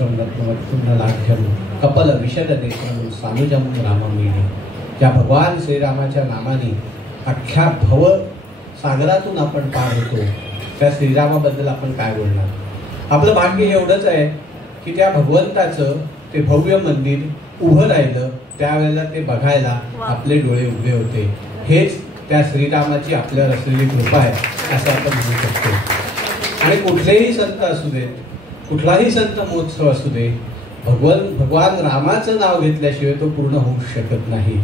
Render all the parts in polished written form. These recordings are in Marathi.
लाघ्यम कपल विशद देशम सानुजम राममीने. त्या भगवान श्रीरामाच्या नामाने अख्ख्या भव सागरातून आपण पार होतो. त्या श्रीरामाबद्दल आपण काय बोलणार. आपलं भाग्य एवढंच आहे की त्या भगवंताचं ते भव्य मंदिर उभं राहिलं त्यावेळेला ते बघायला आपले डोळे उभे होते. हेच त्या श्रीरामाची आपल्यावर असलेली कृपा आहे असं आपण म्हणू शकतो. आणि कुठलेही संत असू दे, कुठलाही संत महोत्सव असू दे, भगवान रामाचं नाव घेतल्याशिवाय तो पूर्ण होऊ शकत नाही.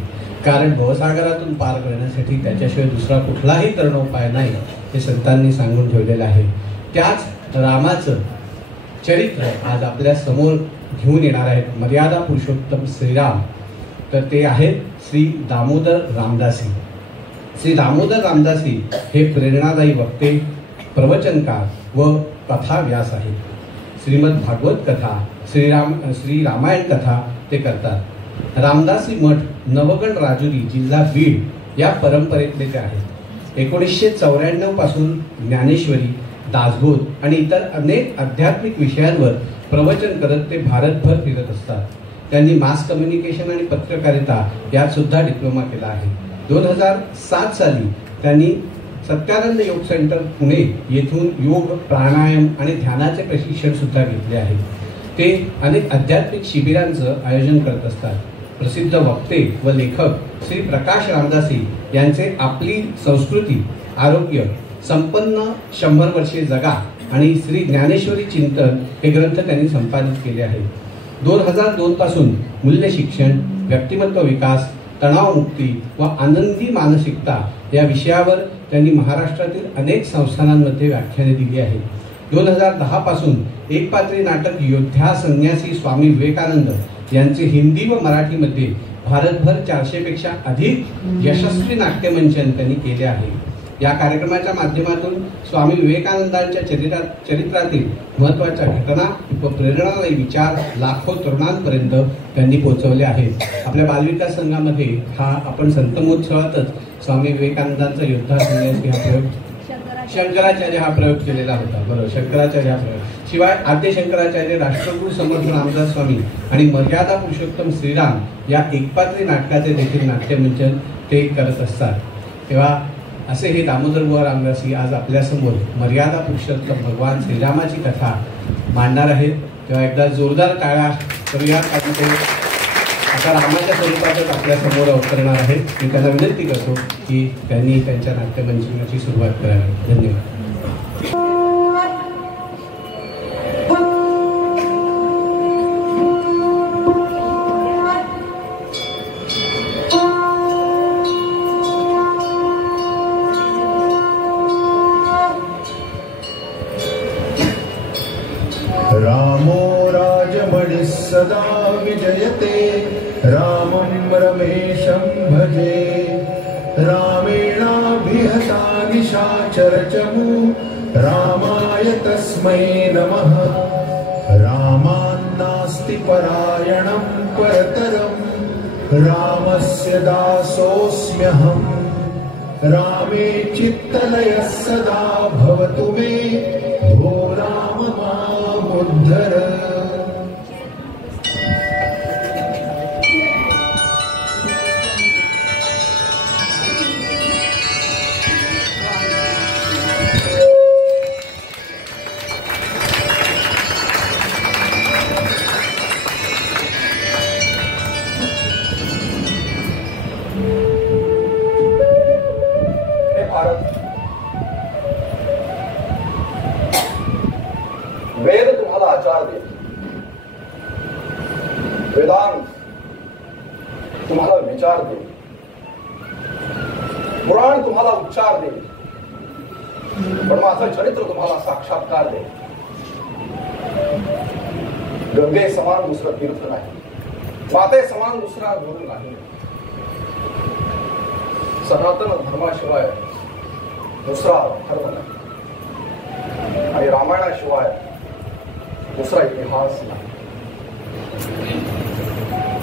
कारण भवसागरातून पार करण्यासाठी त्याच्याशिवाय दुसरा कुठलाही तरणोपाय नाही हे संतांनी सांगून ठेवलेलं आहे. त्याच रामाचं चरित्र आज आपल्या समोर घेऊन येणार आहेत मर्यादा पुरुषोत्तम श्रीराम. तर ते आहेत श्री दामोदर रामदासी. श्री दामोदर रामदासी हे प्रेरणादायी वक्ते, प्रवचनकार व कथा व्यास आहेत. श्रीमद भागवत कथा, श्री रामायण कथा ते करतात. रामदासी मठ नवगण राजुरी जिल्हा बीड या परंपरेतले ते आहेत. 1994 पासून ज्ञानेश्वरी, दासबोध आणि इतर अनेक आध्यात्मिक विषयांवर प्रवचन करत ते भारतभर फिरत असतात. त्यांनी मास कम्युनिकेशन आणि पत्रकारिता यात सुद्धा डिप्लोमा केला आहे. 2007 साली त्यांनी सत्यानंद योग सेंटर पुणे येथून योग, प्राणायाम आणि ध्यानाचे प्रशिक्षण सुद्धा घेतले आहे. ते अनेक आध्यात्मिक शिबिरांचं आयोजन करत असतात. प्रसिद्ध वक्ते व लेखक श्री प्रकाश रामदासी यांचे आपली संस्कृती, आरोग्य, संपन्न 100 वर्षे जगा आणि श्री ज्ञानेश्वरी चिंतन हे ग्रंथ त्यांनी संपादित केले आहेत. 2002 पासून मूल्य शिक्षण, व्यक्तिमत्व विकास, तणावमुक्ती व आनंदी मानसिकता या विषयावर त्यांनी महाराष्ट्रातील अनेक संस्थानांमध्ये व्याख्याने दिली आहेत. 2010 पासून एकपात्री नाटक योद्धा संन्यासी स्वामी विवेकानंद यांचे हिंदी व मराठीमध्ये भारतभर 400 पेक्षा अधिक यशस्वी नाट्यमंचन त्यांनी केले आहे. या कार्यक्रमाच्या माध्यमातून स्वामी विवेकानंदांच्या चरित्रातील महत्त्वाच्या घटना व प्रेरणादायी विचार लाखो तरुणांपर्यंत त्यांनी पोहोचवले आहेत. आपल्या बालविकास संघामध्ये हा आपण संत महोत्सवातच स्वामी विवेकानंदांचा योद्धा संन्यासी हा प्रयोग, शंकराचार्य हा प्रयोग केलेला होता. बरोबर, शंकराचार्य हा प्रयोग. शिवाय आद्य शंकराचार्य, राष्ट्रगुरु समर्थ रामदास स्वामी आणि मर्यादा पुरुषोत्तम श्रीराम या एकपात्री नाटकाचे देखील नाट्यमंचन ते करत असतात. तेव्हा असे हे दामोदर बुवा रामदासी आज आपल्यासमोर मर्यादा पुरुषोत्तम भगवान श्रीरामाची कथा मांडणार आहेत. तेव्हा एकदा जोरदार टाळ्या करूयात. आणि ते आता रामाच्या स्वरूपातच आपल्यासमोर अवतरणार आहेत. मी त्यांना विनंती करतो की त्यांनी त्यांच्या नाट्यमंचनाची सुरुवात करावी. धन्यवाद. रामो राजमणि सदा विजयते, रामं रमेशं भजे. रामेणाभिहता निशाचरचमू, रामाय तस्मै नमः. रामान्नास्ति परायणं परतरं, रामस्य दासोऽस्म्यहम्. रामे चित्तलयः सदा भवतु मे, भो राम मामुद्धर. वेद तुम्हाला आचार दे, वेदांत तुम्हाला विचार दे, पुराण तुम्हाला उच्चार दे, पण माझं चरित्र तुम्हाला साक्षात्कार दे. गंगे समान दुसरं तीर्थ नाही, माते समान दुसरा गुरु नाही. सनातन धर्माशिवाय दुसरा धर्म नाही आणि रामायणाशिवाय दुसरा इतिहास नाही.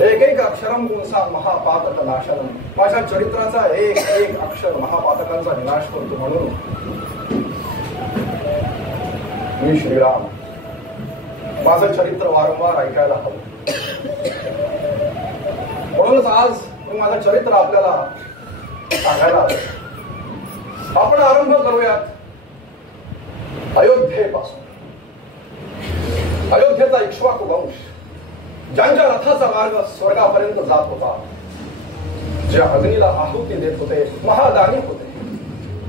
एक एक अक्षरम पुंसा महापातक नाशनम. माझ्या चरित्राचा एक एक अक्षर महापातकांचा विनाश करतो. म्हणून मी श्रीराम माझं चरित्र वारंवार ऐकायला हवं. म्हणूनच आज मी माझं चरित्र आपल्याला सांगायला आलो. आपण आरंभ करूयात अयोध्येपासून. अयोध्येचा इक्ष्वाकू वंश, ज्यांच्या रथाचा मार्ग स्वर्गापर्यंत जात होता, जे अग्नीला आहुती देत होते, महादानी होते,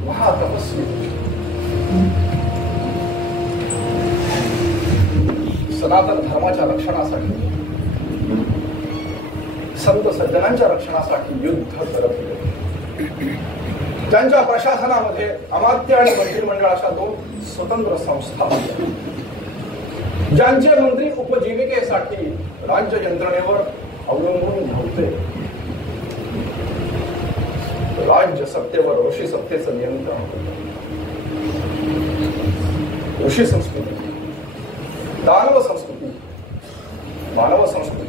महातपस्वी होते, सनातन धर्माच्या रक्षणासाठी, संत सज्जनांच्या रक्षणासाठी युद्ध करत होते, ज्यांच्या प्रशासनामध्ये अमात्य आणि मंत्रिमंडळाच्या 2 स्वतंत्र संस्था होत्या, ज्यांचे मंत्री उपजीविकेसाठी राज्य यंत्रणेवर अवलंबून नव्हते, राज्य सत्तेवर ऋषी सत्तेचं नियंत्रण होतं. ऋषी संस्कृती, दानव संस्कृती, मानव संस्कृती,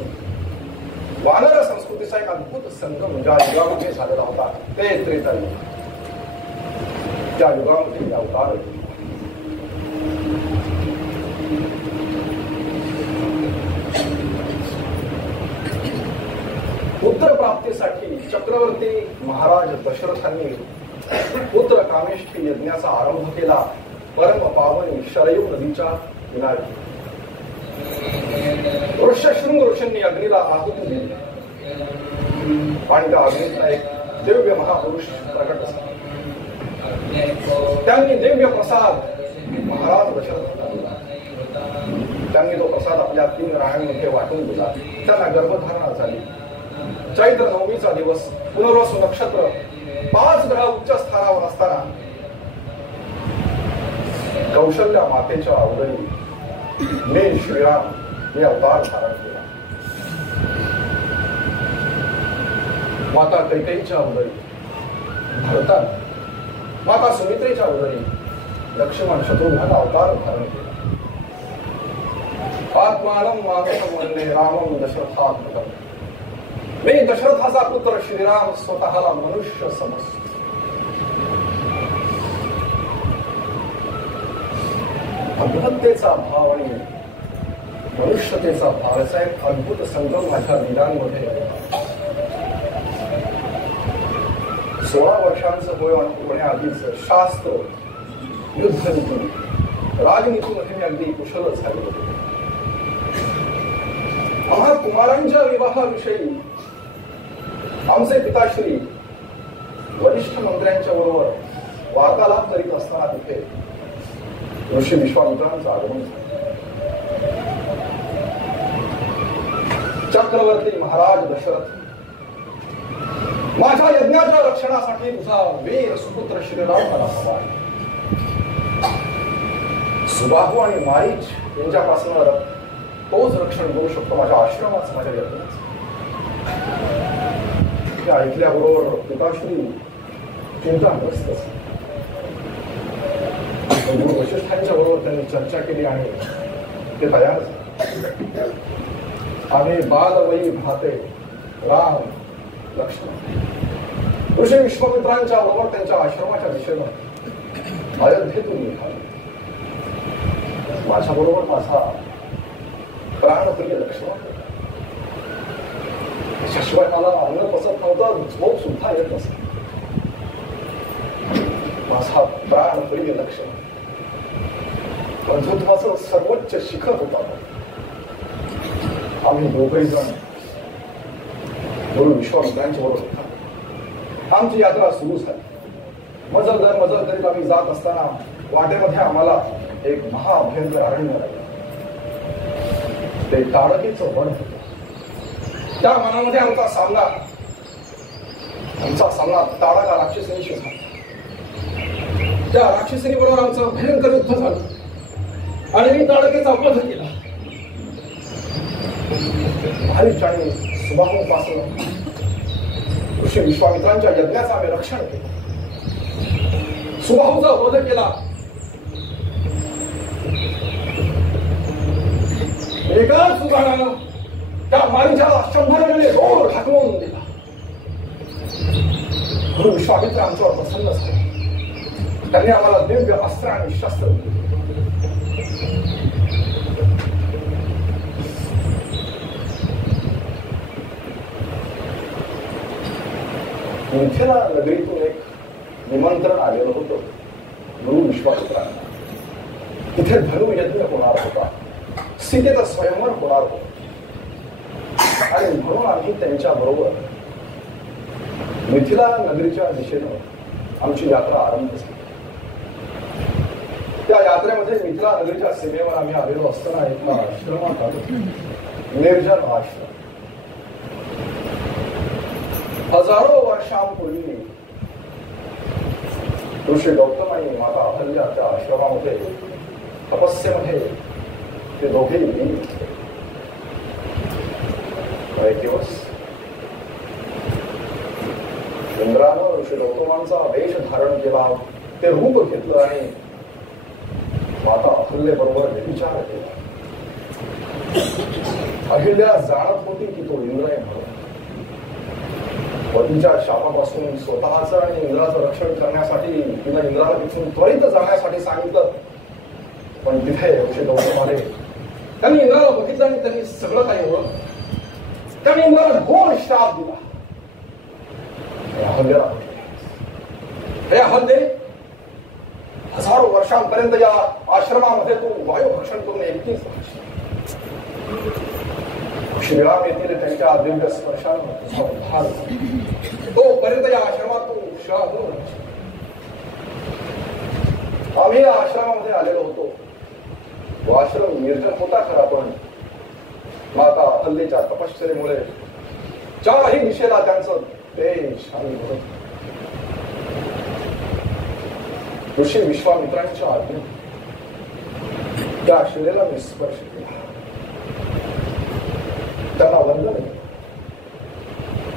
वानर संस्कृतीचा एक अद्भुत संगम ज्या युगामध्ये झालेला होता ते त्रेता युग. त्या युगामध्ये अवतार पुत्र प्राप्तीसाठी चक्रवर्ती महाराज दशरथांनी पुत्र कामेष्ठी यज्ञाचा आरंभ केला. परम पावनी शरयू नदीच्या किनारी ऋष्यशृंग ऋषींनी अग्नीला आहुती दिली आणि त्या अग्नीतला एक दिव्य महापुरुष प्रकट झाला. त्यांनी दिव्य प्रसाद महाराज दशरथांना दिला. त्यांनी तो प्रसाद आपल्या 3 राण्यांमध्ये वाटून दिला. त्यांना गर्भधारणा झाली. चैत्र नवमीचा दिवस, पुनर्वसू नक्षत्र, 5 ग्रह उच्च स्थानावर असताना कौशल्या मातेच्या उदरी मी श्रीराम मी अवतार धारण केला. माता कैकेयीच्या उदरी भरतान, माता सुमित्रेच्या उदरी लक्ष्मण शत्रुघ्न अवतार धारण केला. आत्मानं मानसं वन्दे रामं दशरथात्मकं. मी दशरथाचा पुत्र श्रीराम स्वतःला मनुष्य समजतो. अद्भुततेचा भाव आणि मनुष्यतेचा भाव असा एक अद्भुत संगम माझ्या लीलांमध्ये 16 वर्षांचं होण्याआधीच शास्त्र, युद्धनीती, राजनीतीमध्ये मी अगदी कुशल झाले होते. आम्हा कुमारांच्या विवाहाविषयी आमचे पिताश्री वरिष्ठ मंत्र्यांच्या बरोबर वार्तालाप करीत असताना तिथे ऋषी विश्वामित्रांचं आगमन झालं. चक्रवर्ती महाराज दशरथ, माझ्या यज्ञाच्या रक्षणासाठी तुझा वीर सुपुत्र श्रीराम मला हवा आहे. सुबाहू आणि मारीच यांच्यापासून तोच रक्षण करू शकतो, माझ्या आश्रमाचं, माझ्या यज्ञाचं. ते ऐकल्याबरोबर पिताश्री चिंताग्रस्त झाले. वशिष्ठांच्या बरोबर त्यांनी चर्चा केली आणि ते तयार झाले. आम्ही बालवयी भाते राम लक्ष्मण ऋषी विश्वामित्रांच्या बरोबर त्यांच्या आश्रमाच्या दिशेनं अयोध्येतून निघालो. माझ्या बरोबर माझा प्राणप्रिय लक्ष्मण. त्याच्याशिवाय मला अन्न पसंत नव्हतं, झोप सुद्धा येत नसत. माझा प्राणप्रिय लक्ष्मण बंधुत्वाचं सर्वोच्च शिखर होता. आम्ही दोघही जण गुरु विश्वामित्रांच्या बरोबर होता. आमची यात्रा सुरू झाली. मजल दर मजल करीत आम्ही जात असताना वाटेमध्ये आम्हाला एक महाभयंकर अरण्य लागलं. ते ताडकीचं वन होतं. त्या वनामध्ये आमचा सामना ताडका राक्षसींशी झाला. त्या राक्षसीनी बरोबर आमचं भयंकर युद्ध झालं आणि मी ताडकेचा वध केला. भारीच आणि सुबाहूपासून ऋषी विश्वामित्रांच्या यज्ञाचं आम्ही रक्षण केलं. सुबाहूचा वध केला. एकाच सुबाणानं त्या मारीच्याला 100 वेळे रोड ढकलून दिला. गुरु विश्वामित्र आमच्यावर प्रसन्न झाले. त्यांनी आम्हाला दिव्य अस्त्र आणि शस्त्र दिले. मिथिला नगरीतून एक निमंत्रण आलेलं होतं गुरु विश्वामित्रांना. तिथे धनुयज्ञ होणार होता, सीतेचा स्वयंवर होणार होता आणि म्हणून आम्ही त्यांच्या बरोबर मिथिला नगरीच्या दिशेनं आमची यात्रा आरंभ झाली. त्या यात्रेमध्ये मिथिला नगरीच्या सीमेवर आम्ही आलेलो असताना एका आश्रमात आलो, निर्जन आश्रम. हजारो वर्षांपूर्वी ऋषी गौतम आणि माता अहल्या त्या आश्रमामध्ये तपस्येमध्ये ते दोघेही गेले. एक दिवस इंद्रानं ऋषी गौतमांचा वेश धारण केला, ते रूप घेतलं आणि माता अहल्येबरोबर व्यभिचार केला. अहिल्या जाणत होती की तो इंद्र आहे म्हणून. पतीच्या शापापासून स्वतःच आणि इंद्राचं रक्षण करण्यासाठी तिनं इंद्राला तिथून त्वरित जाण्यासाठी सांगितलं. पण तिथे ऋषी गौतम आले. त्यांनी इंद्राला बघितलं आणि त्यांनी सगळं काही ओळखलं. त्यांनी इंद्राला घोर श्राप दिला. अहल्याला हे अहल्ये, हजारो वर्षांपर्यंत या आश्रमामध्ये तू वायू भक्षण करून एकटीच श्रीराम येथील त्यांच्या दिव्य स्पर्शानं उद्धार तोपर्यंत या आश्रमात तू श्राप देऊ नये. आम्ही या आश्रमामध्ये आलेलो होतो. तो आश्रम निर्जन होता खरा, पण माता अहल्येच्या तपश्चर्येमुळे चारही दिशेला त्यांचं तेज आणि बघत. ऋषी विश्वामित्रांच्या आज्ञेने त्या शिलेला मी स्पर्श केला, त्यांना वंदन केलं.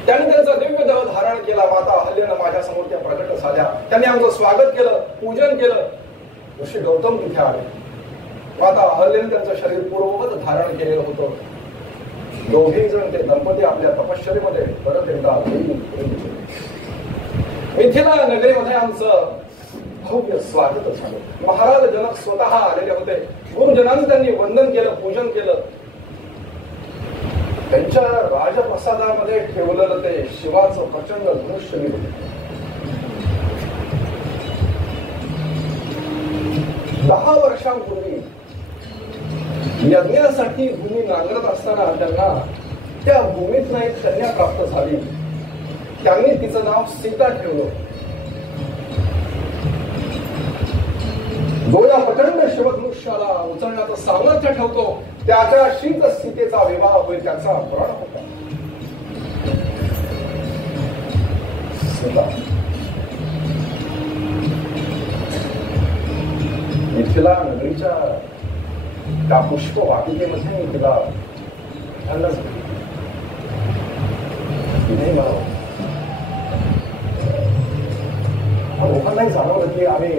त्यांनी त्यांचा दिव्य देह धारण केला. माता अहल्येनं माझ्या समोर त्या प्रकट झाल्या. त्यांनी आमचं स्वागत केलं, पूजन केलं. ऋषी गौतम तिथे आले. माता अहल्येने त्यांचं शरीर पूर्ववत धारण केलेलं होतं. दोघेही जण ते दंपती आपल्या तपश्चर्येमध्ये परत एकदा मिथिला नगरीमध्ये आमचं भव्य स्वागत झालं. महाराज जनक स्वतः आलेले होते. गुरुजनांनी त्यांनी वंदन केलं, पूजन केलं. त्यांच्या राजप्रसादामध्ये ठेवलेलं ते शिवाचं प्रचंड धनुष्य होते. 10 वर्षांपूर्वी यज्ञासाठी भूमी नांगरत असताना त्यांना त्या भूमीत एक कन्या प्राप्त झाली. त्यांनी तिचं नाव सीता ठेवलं. जो या प्रचंड शिवधनुष्याला उचलण्याचं सामर्थ्य ठेवतो त्याच्याशीच सीतेचा विवाह होईल, त्याचा पुराण होता. सीता मिथिला नगरीच्या त्या पुष्प वाटिकेमध्ये मी तिला लोकांनाही जाणवलं की आम्ही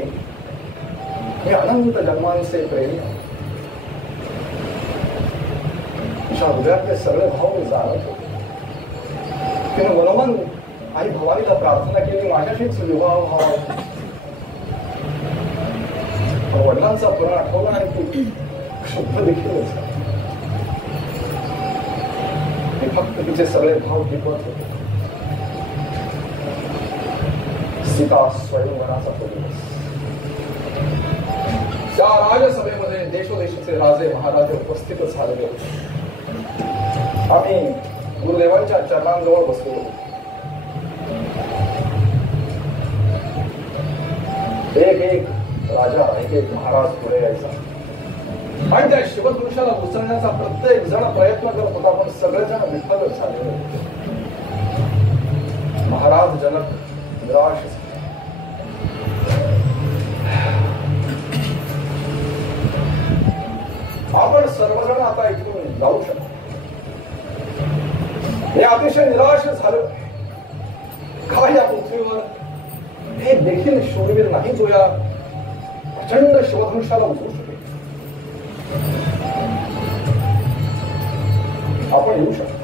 हे अनंत जन्मांचे प्रेमी आहोत. तिच्या हृदयातले सगळे भाव मी जाणत होते. तिने मनोमन आई भवानीला प्रार्थना केली, माझ्याशीच विवाह व्हावा. वडिलांचा पुराण आठवला आणि ती शुद्ध देखील ती फक्त तिचे सगळे भाव टिकवत होते. सीता स्वयंवराचा तो दिवस. त्या राजसभेमध्ये देशोदेशीचे राजे महाराजे उपस्थित झालेले होते. आम्ही गुरुदेवांच्या चरणांजवळ बसलो. एक एक राजा, एक एक महाराज पुढे यायचा आणि त्या शिवधनुष्याला उचलण्याचा प्रत्येक जण प्रयत्न करत होता, पण सगळेजण विफल झालेले होते. महाराज जनक निराश झाले. आपण सर्वजण आता इथून जाऊ शकतो. हे अतिशय निराश झालं. काय या पृथ्वीवर हे देखील शूरवीर नाही जो या प्रचंड शिवधनुष्याला उचलू शकेल. आपण येऊ शकतो.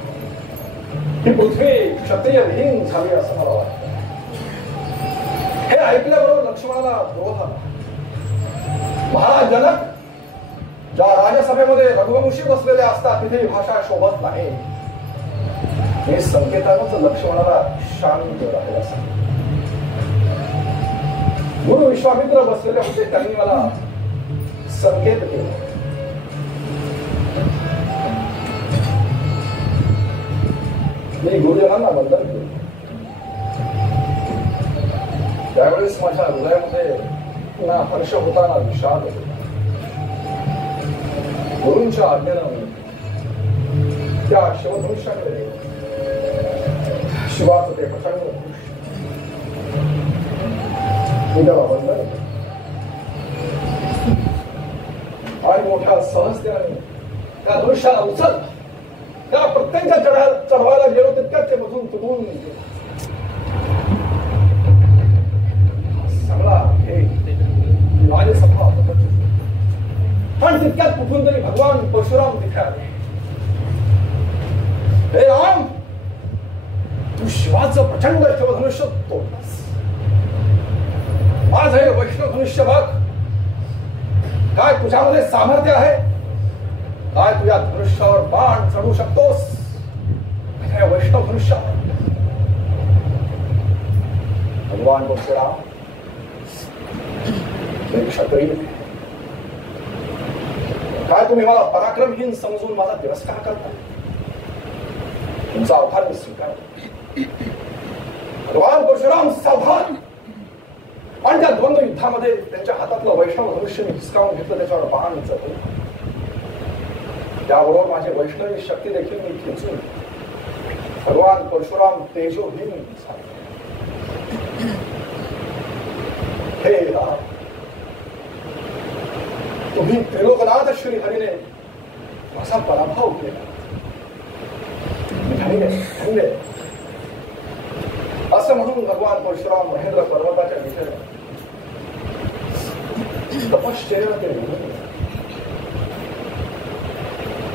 ही पृथ्वी क्षत्रिय विहीन झाली असं मला वाटतं. हे ऐकल्याबरोबर लक्ष्मणाला क्रोध आला. महाराज जनक, ज्या राजसभेमध्ये रघुवंशी बसलेले असतात तिथे ही भाषा शोभत नाही. मी संकेतानंच लक्ष्मणाला शांत राहायला सांगितलं. गुरु विश्वामित्र बसलेले होते, त्यांनी मला संकेत केला. मी गुरुजनांना वंदन केलं. त्यावेळेस माझ्या हृदयामध्ये ना हर्ष होता ना विषाद होता. गुरूंच्या आज्ञेनं त्या शिवधनुष्याकडे शिवाचं ते प्रचंड मी त्याला वंदन आणि मोठ्या सहजतेने त्या धनुष्याला उचल त्या प्रत्येकाच्या चढवायला गेलो तितक्यात ते मधून तुटून सगळा हे राजसभा आणि तितक्यात कुठून तरी भगवान परशुराम तिथे आले. हे राम, तू शिवाचं प्रचंड शिवधनुष्य तोडलास. माझं हे वैष्णव धनुष्य बघ, काय तुझ्यामध्ये सामर्थ्य आहे? काय तुझ्या धनुष्यावर बाण चढू शकतोस? हे वैष्णव धनुष्य. भगवान परशुराम क्षत्रिय, काय तुम्ही मला पराक्रमहीन समजून माझा तिरस्कार करता? तुमचा अवतार मी स्वीकार. भगवान परशुराम सावधान. आणि त्या द्वंद्व युद्धामध्ये त्यांच्या हातातलं वैष्णव धनुष्य मी हिसकावून घेतलं, त्याच्यावर बाण चढवलं. त्याबरोबर माझी वैष्णवी शक्ती देखील मी खेचून भगवान परशुराम तेजोहीन झाले. हे राम, तुम्ही त्रिलोकनाथ श्री हरीने माझा पराभव केला. धन्य असं म्हणून भगवान परशुराम महेंद्र पर्वताच्या विषय तपश्चर्या ते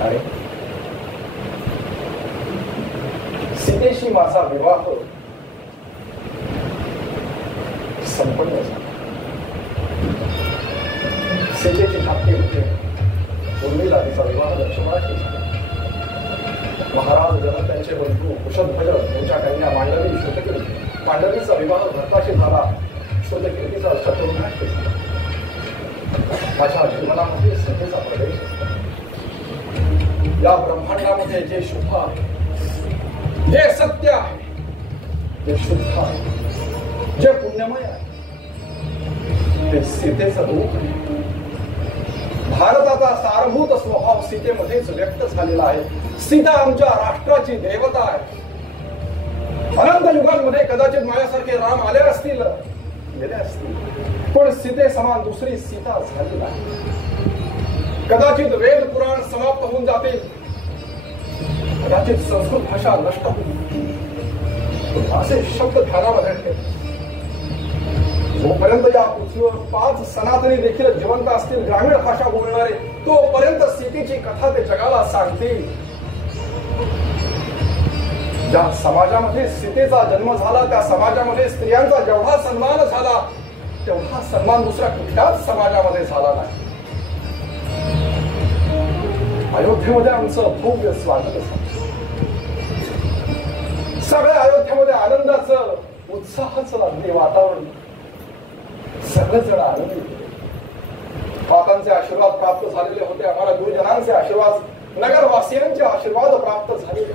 आणि सीतेशी माझा विवाह संपन्न झाला. सीतेची धाकटी होते उर्मिला, तिचा विवाह लक्ष्मणाशी झाला. महाराज जनक त्यांचे बंधू कुशध्वज यांच्या कन्या मांडवी श्रुतकीर्ती, मांडवीचा विवाह भरताशी झाला. श्रुतकीर्तीचा शत्रुघ्नाशी झाला. माझ्या जीवनामध्ये सीतेचा प्रवेश असतो. या ब्रह्मांडामध्ये जे शुद्ध आहे, जे सत्य आहे, जे शुद्ध आहे, जे पुण्यमय आहे, ते सीतेचं रूप आहे. भारताचा सारभूत स्वभाव सीतेमध्येच व्यक्त झालेला आहे. सीता आमच्या राष्ट्राची देवता आहे. अनंत युगांमध्ये कदाचित माझ्यासारखे राम आले असतील, गेले असतील, पण सीते समान दुसरी सीता झाली नाही. कदाचित वेद पुराण समाप्त होऊन जातील, कदाचित संस्कृत भाषा नष्ट होईल, असे शब्द ध्यानामध्ये ठेव. जोपर्यंत या पृथ्वीवर 5 सनातनी देखील जिवंत असतील, ग्रामीण भाषा बोलणारे, तोपर्यंत सीतेची कथा ते जगाला सांगतील. ज्या समाजामध्ये सीतेचा जन्म झाला, त्या समाजामध्ये स्त्रियांचा जेवढा सन्मान झाला, तेवढा सन्मान दुसऱ्या कुठल्याच समाजामध्ये झाला नाही. अयोध्येमध्ये आमचं भव्य स्वागत झालं. सगळ्या अयोध्येमध्ये आनंदाचं, उत्साहाचं अगदी वातावरण. सगळेजण आनंदी होते. मातांचे आशीर्वाद प्राप्त झालेले होते. आम्हाला गुरुजनांचे आशीर्वाद, नगरवासियांचे आशीर्वाद प्राप्त झालेले.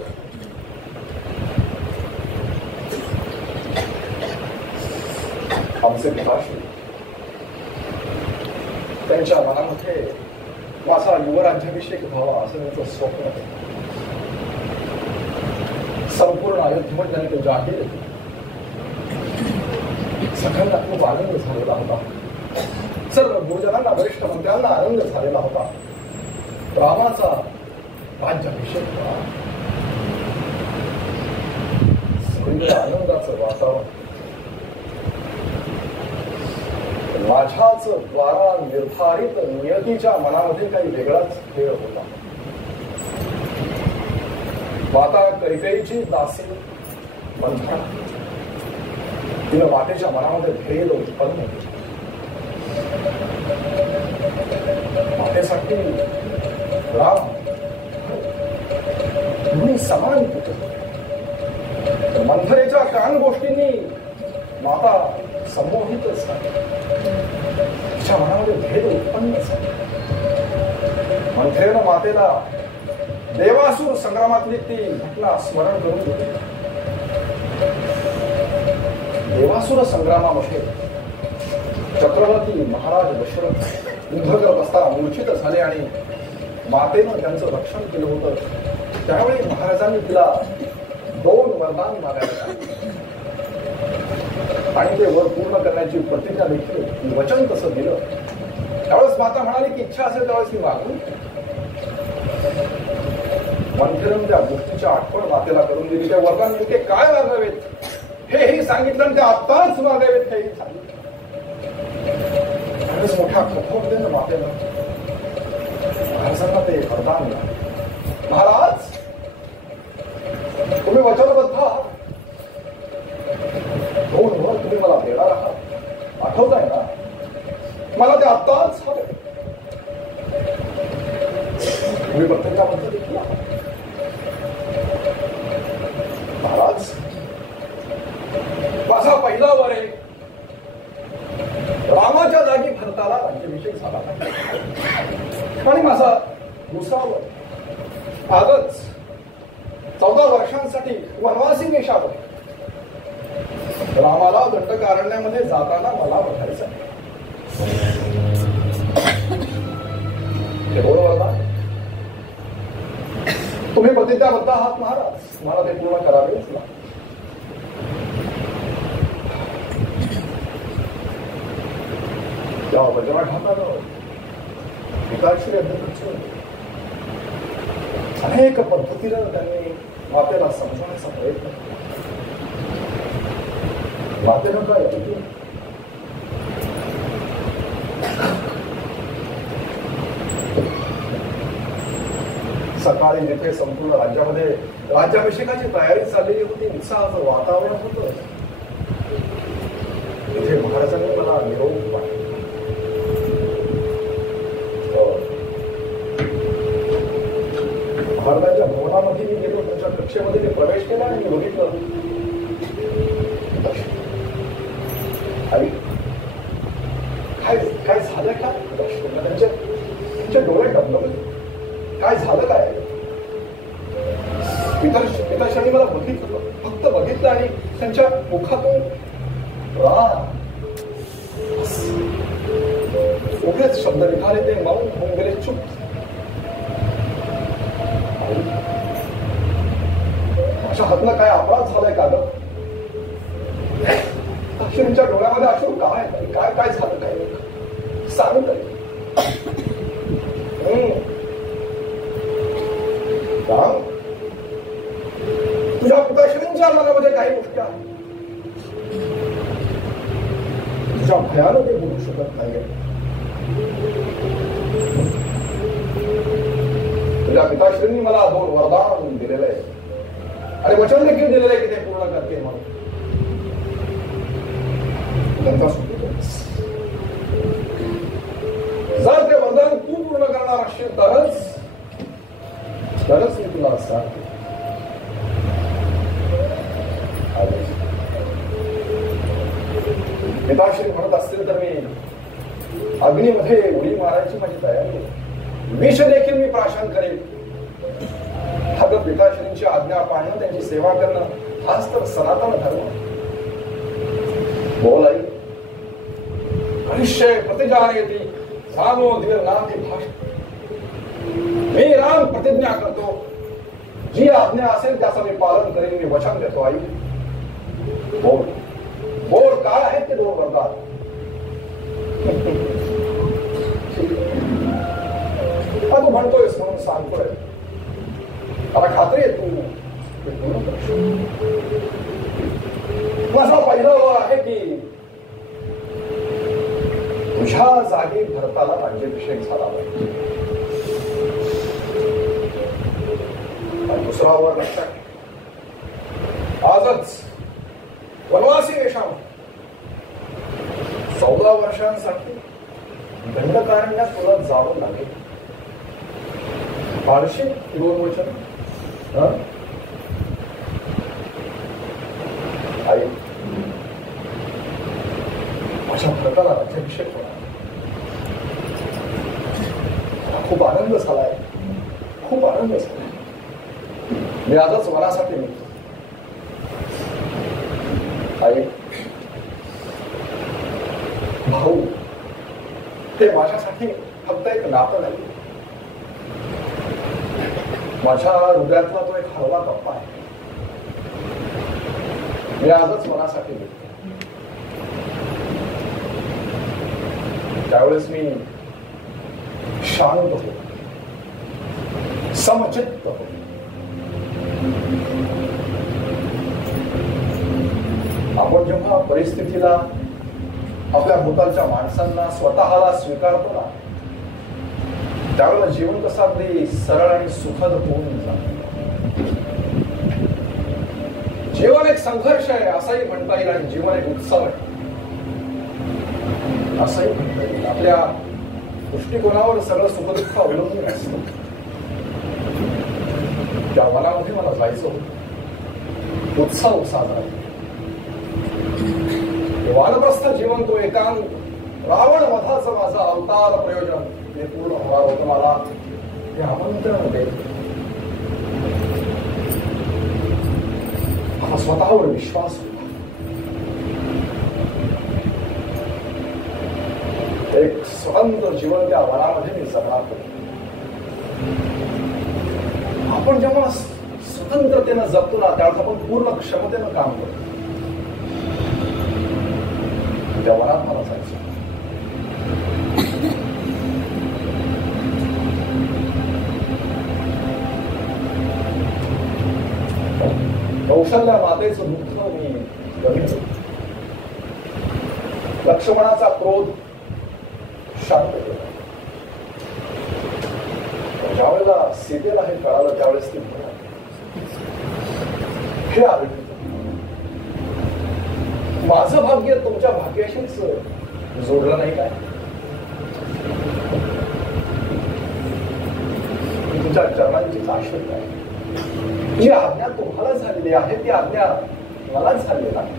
आमचे पिताश्री, त्यांच्या मनामध्ये माझा युवराज्याभिषेक व्हावा असं त्यांचं स्वप्न होतं. संपूर्ण अयोध्येमध्ये त्यांनी ते जाहीर केले. सगळ्यांना खूप आनंद झालेला होता. सर्व गुरुजनांना, वरिष्ठ मंत्र्यांना आनंद झालेला होता. रामाचा राज्याभिषेक होता. सगळीकडे आनंदाचं वातावरण. माझ्याच द्वारा निर्धारित नियतीच्या मनामध्ये काही वेगळाच खेळ होता. माता कैकेयीची दासी मंथरा, तिनं मातेच्या मनामध्ये भेद उत्पन्न केला. मातेसाठी राम दोन्ही समान होते. कान गोष्टींनी माता संमोहितच झाली. तिच्या मनामध्ये भेद उत्पन्न झाला. मंथरेनं मातेला देवासूर संग्रामातली ती घटना स्मरण करून दिली. देवासूर संग्रामामध्ये चक्रवर्ती महाराज दशरथ युद्ध करत असताना मूर्छित झाले आणि मातेनं त्यांचं रक्षण केलं होतं. त्यावेळी महाराजांनी तिला 2 वरदान मागायला सांगितलं आणि ते वर पूर्ण करण्याची प्रतिज्ञा देखील वचन तसं दिलं. त्यावेळेस माता म्हणाली की इच्छा असेल त्यावेळेस मी मागू. मंथरेनं त्या गोष्टीच्या आठवण मातेला करून दिली. ते वरदान नेमके काय मागावेत हेही सांगितलं आणि ते आत्ताच मागावेत हेही सांगितलं. त्यावेळेस मोठ्या कथोपतेनं मातेला महाराजांना ते वरदान मिळालं. महाराज तुम्ही वचनबद्ध आहात. 2 वर तुम्ही मला देणार आहात. आठवताय ना? मला ते आत्ताच हवे. तुम्ही प्रत्येकाबद्दल देखील आहात. महाराज माझा पहिला वर आहे रामाच्या जागी भरताला राज्याभिषेक झाला आणि माझा दुसरा वर आजच 14 वर्षांसाठी वनवासी वेशावर रामाला दंडकारण्यामध्ये जाताना मला बघायचं. हे बोल वरदान तुम्ही प्रतिज्ञाबद्ध आहात महाराज. मला ते पूर्ण करावेच लागेल. या वज्राघातानं पिताश्री अध्यक्ष अनेक पद्धतीनं त्यांनी मातेला समजवण्याचा प्रयत्न केला. मातेनं काय सकाळी जिथे संपूर्ण राज्यामध्ये राज्याभिषेकाची तयारी चाललेली होती, उत्साहाचं वातावरण होतं, तिथे महाराजांनी मला निरोप पाठवला. महाराजांच्या भवनामध्ये मी गेलो. त्यांच्या कक्षेमध्ये मी प्रवेश केला आणि मी बघितलं आई काय झालं का त्यांच्या डोळे डबडबले. काय झालं काय? पिताश्री मला बघितलं, फक्त बघितलं आणि त्यांच्या मुखातून उभेच शब्द निघाले. ते मौन होऊन गेले, चुप. अशा हातनं काय अपराध झालाय का ग? अक्षरींच्या डोळ्यामध्ये अश्रू काय काय काय झालं काय सांगू काय? तुझ्या पिताश्रींच्या मनामध्ये काही गोष्टी आहेत, तुझ्या भयानं ते बोलू शकत नाही. तुझ्या पिताश्रींनी मला 2 वरदान दिलेलं आहे आणि वचन देखील दिलेलं आहे की ते पूर्ण करते म्हणून. जर ते वरदान तू पूर्ण करणार असशील तरच मी तुला सांगते. पिताश्री म्हणत असतील तर मी अग्नीमध्ये उडी मारायची माझी तयारी आहे. विष देखील मी प्राशन करेन. अगं पिताश्रींची आज्ञा पाळणं, त्यांची सेवा करणं हाच तर सनातन धर्म. बोल आई. कनिष्य प्रतिजानेती रामो दीर्घनाथी भाषण. मी राम प्रतिज्ञा करतो, जी आज्ञा असेल त्याचं मी पालन करेन. मी वचन देतो आई. बोल बोल काय आहेत ते 2 वरदान? तू म्हणतोयस म्हणून सांगतोय. मला खात्री आहे तू माझा पहिला वर आहे की तुझ्या जागी भरताला राज्याभिषेक झाला पाहिजे. दुसरा वर लक्षात आजच वनवासी वेशामध्ये 14 वर्षांसाठी दंडकारण्यात तुला जावं लागेल. फारशी 2 वचन आई, माझ्या भरताला राज्याभिषेक होणार. खूप आनंद झालाय, खूप आनंद झालाय. मी आजच वनासाठी निघतो. आई, भाऊ ते माझ्यासाठी फक्त एक नातं नाही, माझ्या हृदयातला तो एक हळवा कप्पा आहे. मी आजच मनासाठी निघतो. त्यावेळेस मी शांत होतो, समचित्त होतो. आपण जेव्हा परिस्थितीला, आपल्या भोवतालच्या माणसांना, स्वतःला स्वीकारतो ना, त्यावेळेला जीवन कसं अगदी सरळ आणि सुखद होऊन जातं. जीवन एक संघर्ष आहे असंही म्हणता येईल, आणि जीवन एक उत्सव आहे असंही म्हणता येईल. आपल्या दृष्टिकोनावर सगळं सुखदुःख अवलंबून असतं. त्या वनामध्ये मला जायचं होतं, उत्सव साजरा. वानप्रस्थ जीवन तो एकांत, रावण वधाचं माझं अवतार प्रयोजन हे पूर्ण होणार होतं. मला हे आमंत्रण देत, मला स्वतःवर विश्वास होता. एक स्वतंत्र जीवन त्या वनामध्ये मी जगणार होतो. आपण जेव्हा स्वतंत्रतेनं जगतो ना, त्यावेळेस आपण पूर्ण क्षमतेनं काम करतो. त्या वनात मला जायचं. कौशल्या मातेचं दुःख मी बघितलं. लक्ष्मणाचा क्रोध शांत केला. ज्यावेळेला सीतेला हे कळालं, त्यावेळेस ती म्हणाली, हे आरोग्य माझं भाग्य तुमच्या भाग्याशीच जोडलं नाही काय? तुमच्या चरणांचीच आश्रित आहे. जी आज्ञा तुम्हाला झालेली आहे ती आज्ञा मलाच झालेली आहे.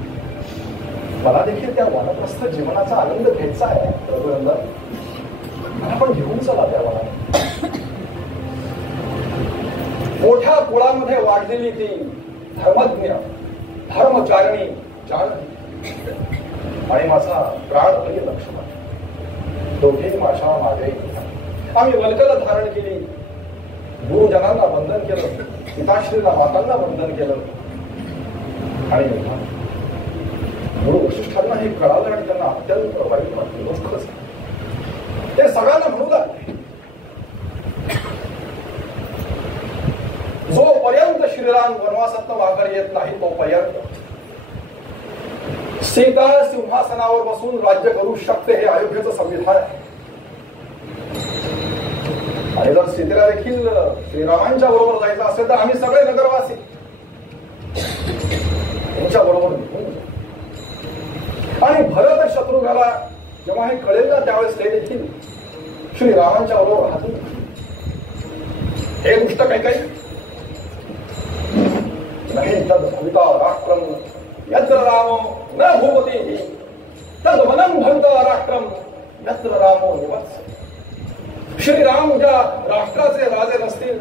मला देखील त्या वानप्रस्थ जीवनाचा आनंद घ्यायचा आहे. रघुनंदन, मला पण घेऊन चला त्या वनात. मोठ्या कुळामध्ये वाढलेली ती धर्मज्ञ, धर्मचारिणी जानकी आणि माझा प्राणप्रिय लक्ष्मण, दोघेही माझ्या मागे. आम्ही वल्कल धारण केली, गुरुजनांना वंदन केलं, पिताश्रीला मातांना वंदन केलं. आणि गुरु वशिष्ठांना हे कळालं आणि त्यांना अत्यंत वाईट वाटलं, दुःख झालं. ते सगळ्यांना म्हणू लागले, जोपर्यंत श्रीराम वनवासातनं माघारी येत नाही तोपर्यंत सीता सिंहासनावर बसून राज्य करू शकते. हे अयोध्येचं संविधान आहे. आणि जर सीतेला देखील श्रीरामांच्या बरोबर जायचं असेल तर आम्ही सगळे नगरवासी त्यांच्या बरोबर निघून जाऊ. आणि भरत शत्रुघ्नाला जेव्हा हे कळेल ना, त्यावेळेस ते देखील श्रीरामांच्या बरोबर राहतील. हे गोष्ट काही काही नाही. तद भविता राष्ट्रम यत्र रामो न भूपती तद वनं भविता राष्ट्रम यत्र रामो निवत्स. श्रीराम ज्या राष्ट्राचे राजे नसतील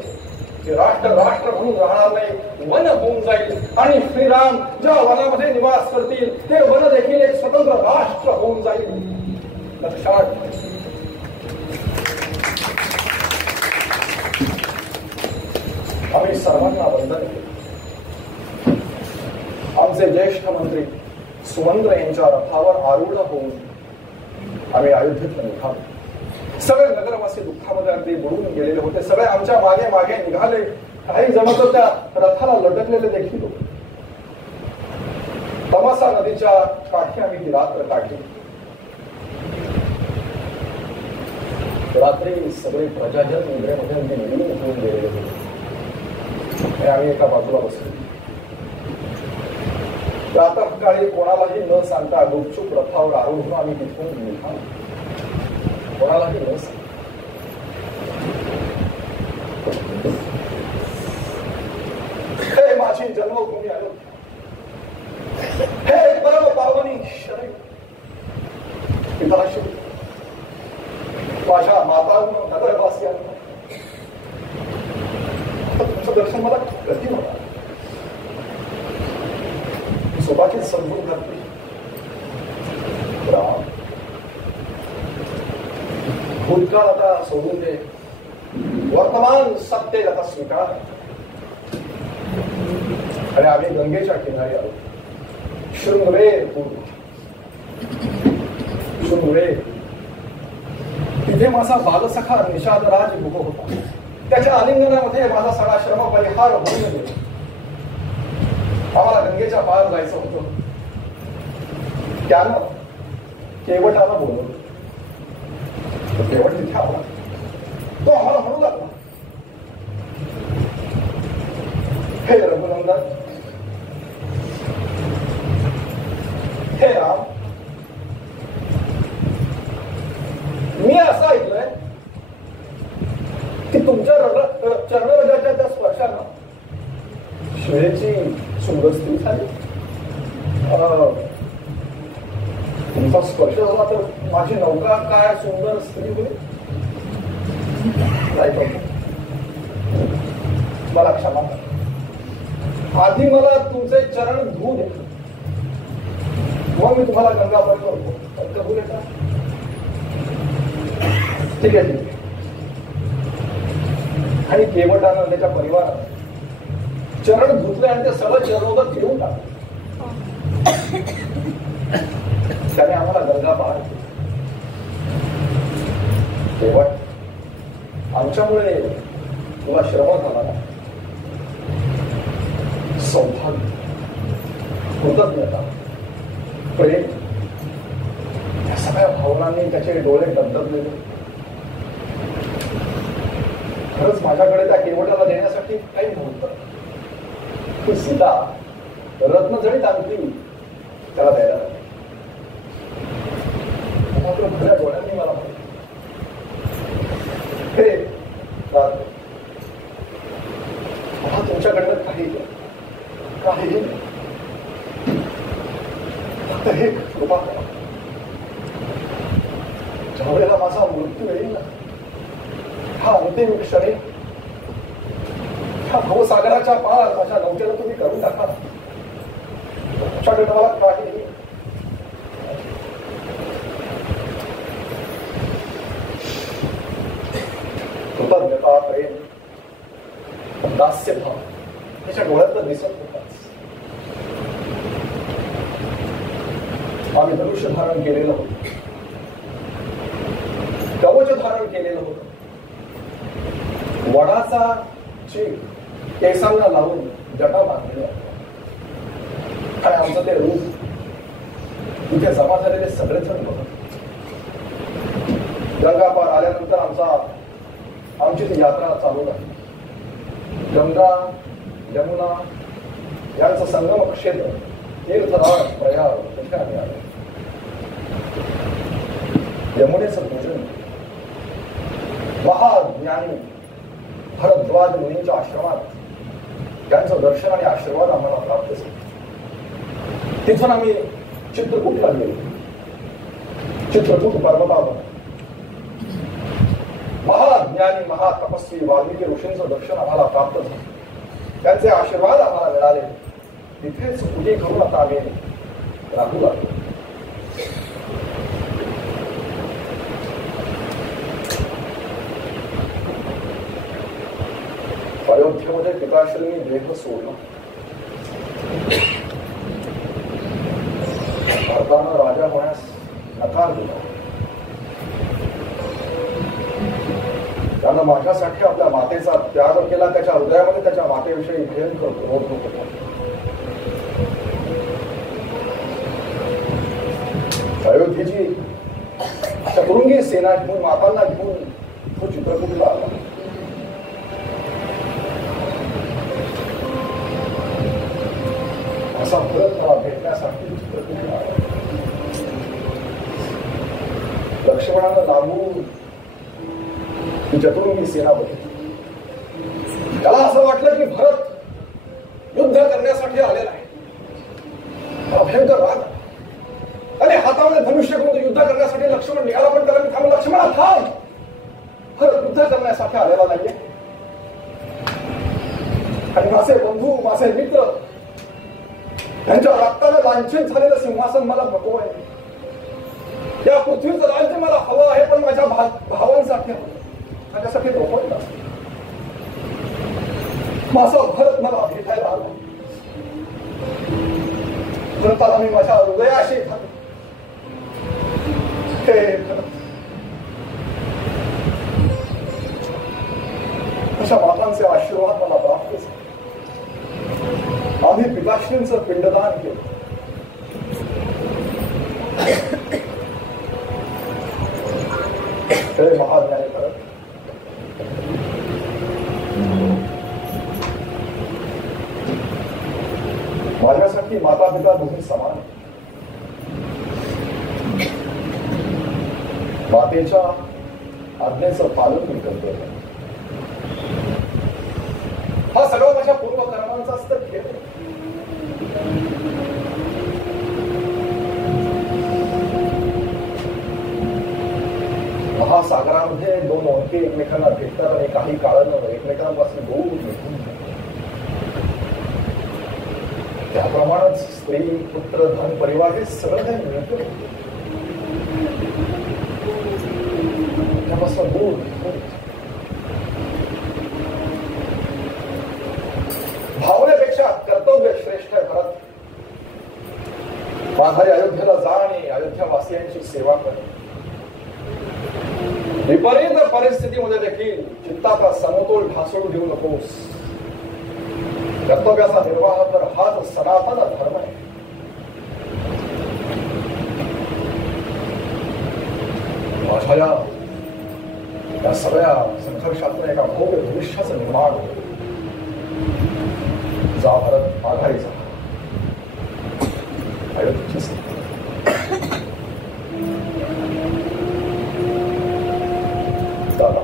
ते राष्ट्र राष्ट्र म्हणून राहणार नाही, वन होऊन जाईल. आणि श्रीराम ज्या वनामध्ये निवास करतील ते वन देखील एक स्वतंत्र राष्ट्र होऊन जाईल. लक्षात. आम्ही सर्वांना वंदन केलं. आमचे ज्येष्ठ मंत्री सुमंत्र यांच्या रथावर आरूढ होऊन आम्ही अयोध्येत निघालो. सगळे नगरवासी दुःखामध्ये अगदी बुडून गेलेले होते. सगळे आमच्या मागे मागे निघाले. काही जण तर त्या रथाला लटकलेले देखील होते. तमासा नदीच्या काठी आम्ही ती रात्र काढली. रात्री सगळे प्रजाजन निद्रेमध्ये निघून होऊन गेलेले होते. आम्ही एका बाजूला बसलो. प्रातःकाळी कोणालाही न सांगता गुपचूप रथावर आरोहून आम्ही तिथून निघालो. कोणालाही न सांगता. माझी जन्मभूमी अयोध्या. दर्शन मला कधी होणार? स्वतःचीच समजून घातली. राम, भूतकाळ आता सोडून दे, वर्तमान सत्य आता स्वीकार. आणि आम्ही गंगेच्या किनारी आलो. शृंगवेर शृंगवेर, तिथे माझा बालसखा निषादराज मुख होता. त्याच्या आलिंगनामध्ये माझा सगळा श्रम परिहार होऊन गेला. आम्हाला गंगेच्या पार जायचं होतं. त्यानं केवटाला बोलवलं. केवट तिथे आला. तो आम्हाला म्हणू लागला, हे रघुनंदन, हे राम, मी असं ऐकलंय की तुमच्या चरणरजाच्या त्या स्पर्शानं श्वेची सुंदरस्त्री झाली. तुमचा स्पर्श झाला तर माझी नौका काय सुंदर स्त्री होईल. मला क्षमा करा. आधी मला तुमचे चरण धुवू दे, मग मी तुम्हाला गंगा पाठवतो. कबूल आहे का? ठीक आहे, ठीक आहे. आणि केवटानं त्याच्या परिवारानं चरण धुतले आणि ते सगळं चरणोदक घेऊन टाकलं. त्याने आम्हाला गंगा पार केली. केवट, आमच्यामुळे तुला श्रम झाला ना. सौभाग्य, कृतज्ञता, प्रेम, या सगळ्या भावनांनी त्याचे डोळे डगडगले. खरंच माझ्याकडे त्या केवटाला देण्यासाठी काही नव्हतं. ती सीता रत्नजडीत आणखी त्याला द्यायला लागली. मात्र खऱ्या डोळ्यांनी मला म्हणलं, हे तुमच्याकडनं काही काहीही नाही, फक्त हे कृपा करा. ज्यावेळेला माझा मृत्यू येईल ना, हा अंतिम क्षणी ह्या भवसागराच्या पार माझ्या नौकेला तुम्ही करून टाका. तुमच्याकडे मला काही कृतज्ञता, प्रेम, दास्य भाव त्याच्या डोळ्यात दिसत होताच. आम्ही धनुष्य धारण केलेलं होतं, कवच धारण केलेलं होतं. वडाचा चीक केसांना लावून जटा बांधलेला. आणि आमचं ते रूप तिथे जमा झालेले सगळेजण बघत. गंगा पार आल्यानंतर आमची ती यात्रा चालू झाली. गंगा, यमुना यांचं संगम क्षेत्र तीर्थराज प्रयाग तिथे आम्ही आलो. यमुनेचं पूजन महाज्ञानी भरद्वाज मुनींच्या आश्रमात त्यांचं दर्शन आणि आशीर्वाद आम्हाला प्राप्त झाले. तिथून आम्ही चित्रकूटला गेलो. चित्रकूट पर्वतावर महाज्ञानी महातपस्वी वाल्मिकी ऋषींचं दर्शन आम्हाला प्राप्त झालं. त्यांचे आशीर्वाद आम्हाला मिळाले. तिथेच पूजे करून आता आम्ही राहू लागलो. अयोध्येमध्ये पिताश्रींनी देह सोडला. भारतानं राजा होण्यास नकार दिला. त्यानं माझ्यासाठी आपल्या मातेचा त्याग केला. त्याच्या हृदयामध्ये त्याच्या मातेविषयी भयंकर क्रोध होता. अयोध्येची चतुरंगी सेना घेऊन मातांना घेऊन तो चित्रकूटला आला. असा भरत मला भेटण्यासाठी चित्रकूटला आला. लक्ष्मणानं लांबून ही चतुरंगी सेना बघितली. त्याला असं वाटलं की भरत युद्ध करण्यासाठी आलेला आहे. भयंकर राग आणि हातामध्ये धनुष्य घेऊन युद्ध करण्यासाठी लक्ष्मण निघाला. पण त्याला मी थांबलो, लक्ष्मणा थांब, भरत युद्ध करण्यासाठी आलेला नाहीये. आणि माझे बंधू, माझे मित्र, त्यांच्या रक्ताने लांछित झालेलं सिंहासन मला नको आहे. या पृथ्वीचं राज्य मला हवं आहे, पण माझ्या भावांसाठी हवं, माझ्यासाठी नको ना. माझा भरत मला भेटायला आला. भरताला मी माझ्या हृदयाशी हे अशा मातांचे आशीर्वाद मला प्राप्त झाले. आम्ही पिताश्रींचं पिंडदान केलं. हे महाज्ञानी खरं. माझ्यासाठी माता पिता दोन्ही समान. मातेच्या आज्ञेचं पालन मी करतोय. हा सगळं माझ्या पूर्वकर्मांचाच तर खेळ. महासागरामध्ये दोन ओंके एकमेकांना भेटतात आणि काही काळानं एकमेकांपासून दूर निघून जातात. त्याप्रमाणेच स्त्री, पुत्र, धन, परिवार हे सगळं काही मिळतं. त्यापासून दूर भावनेपेक्षा कर्तव्य श्रेष्ठ आहे. भारत माझ्या अयोध्येला जा आणि अयोध्यावासियांची सेवा कर. विपरीत परिस्थितीमध्ये देखील चित्ताचा समतोल ढासळू देऊ नकोस. कर्तव्याचा निर्वाह कर. हाच सनातन धर्म आहे. माझ्या या सगळ्या संघर्षातून एका भव्य भविष्याचं निर्माण होतं. जा भारत, आघाडी जा. अयोध्येची दादा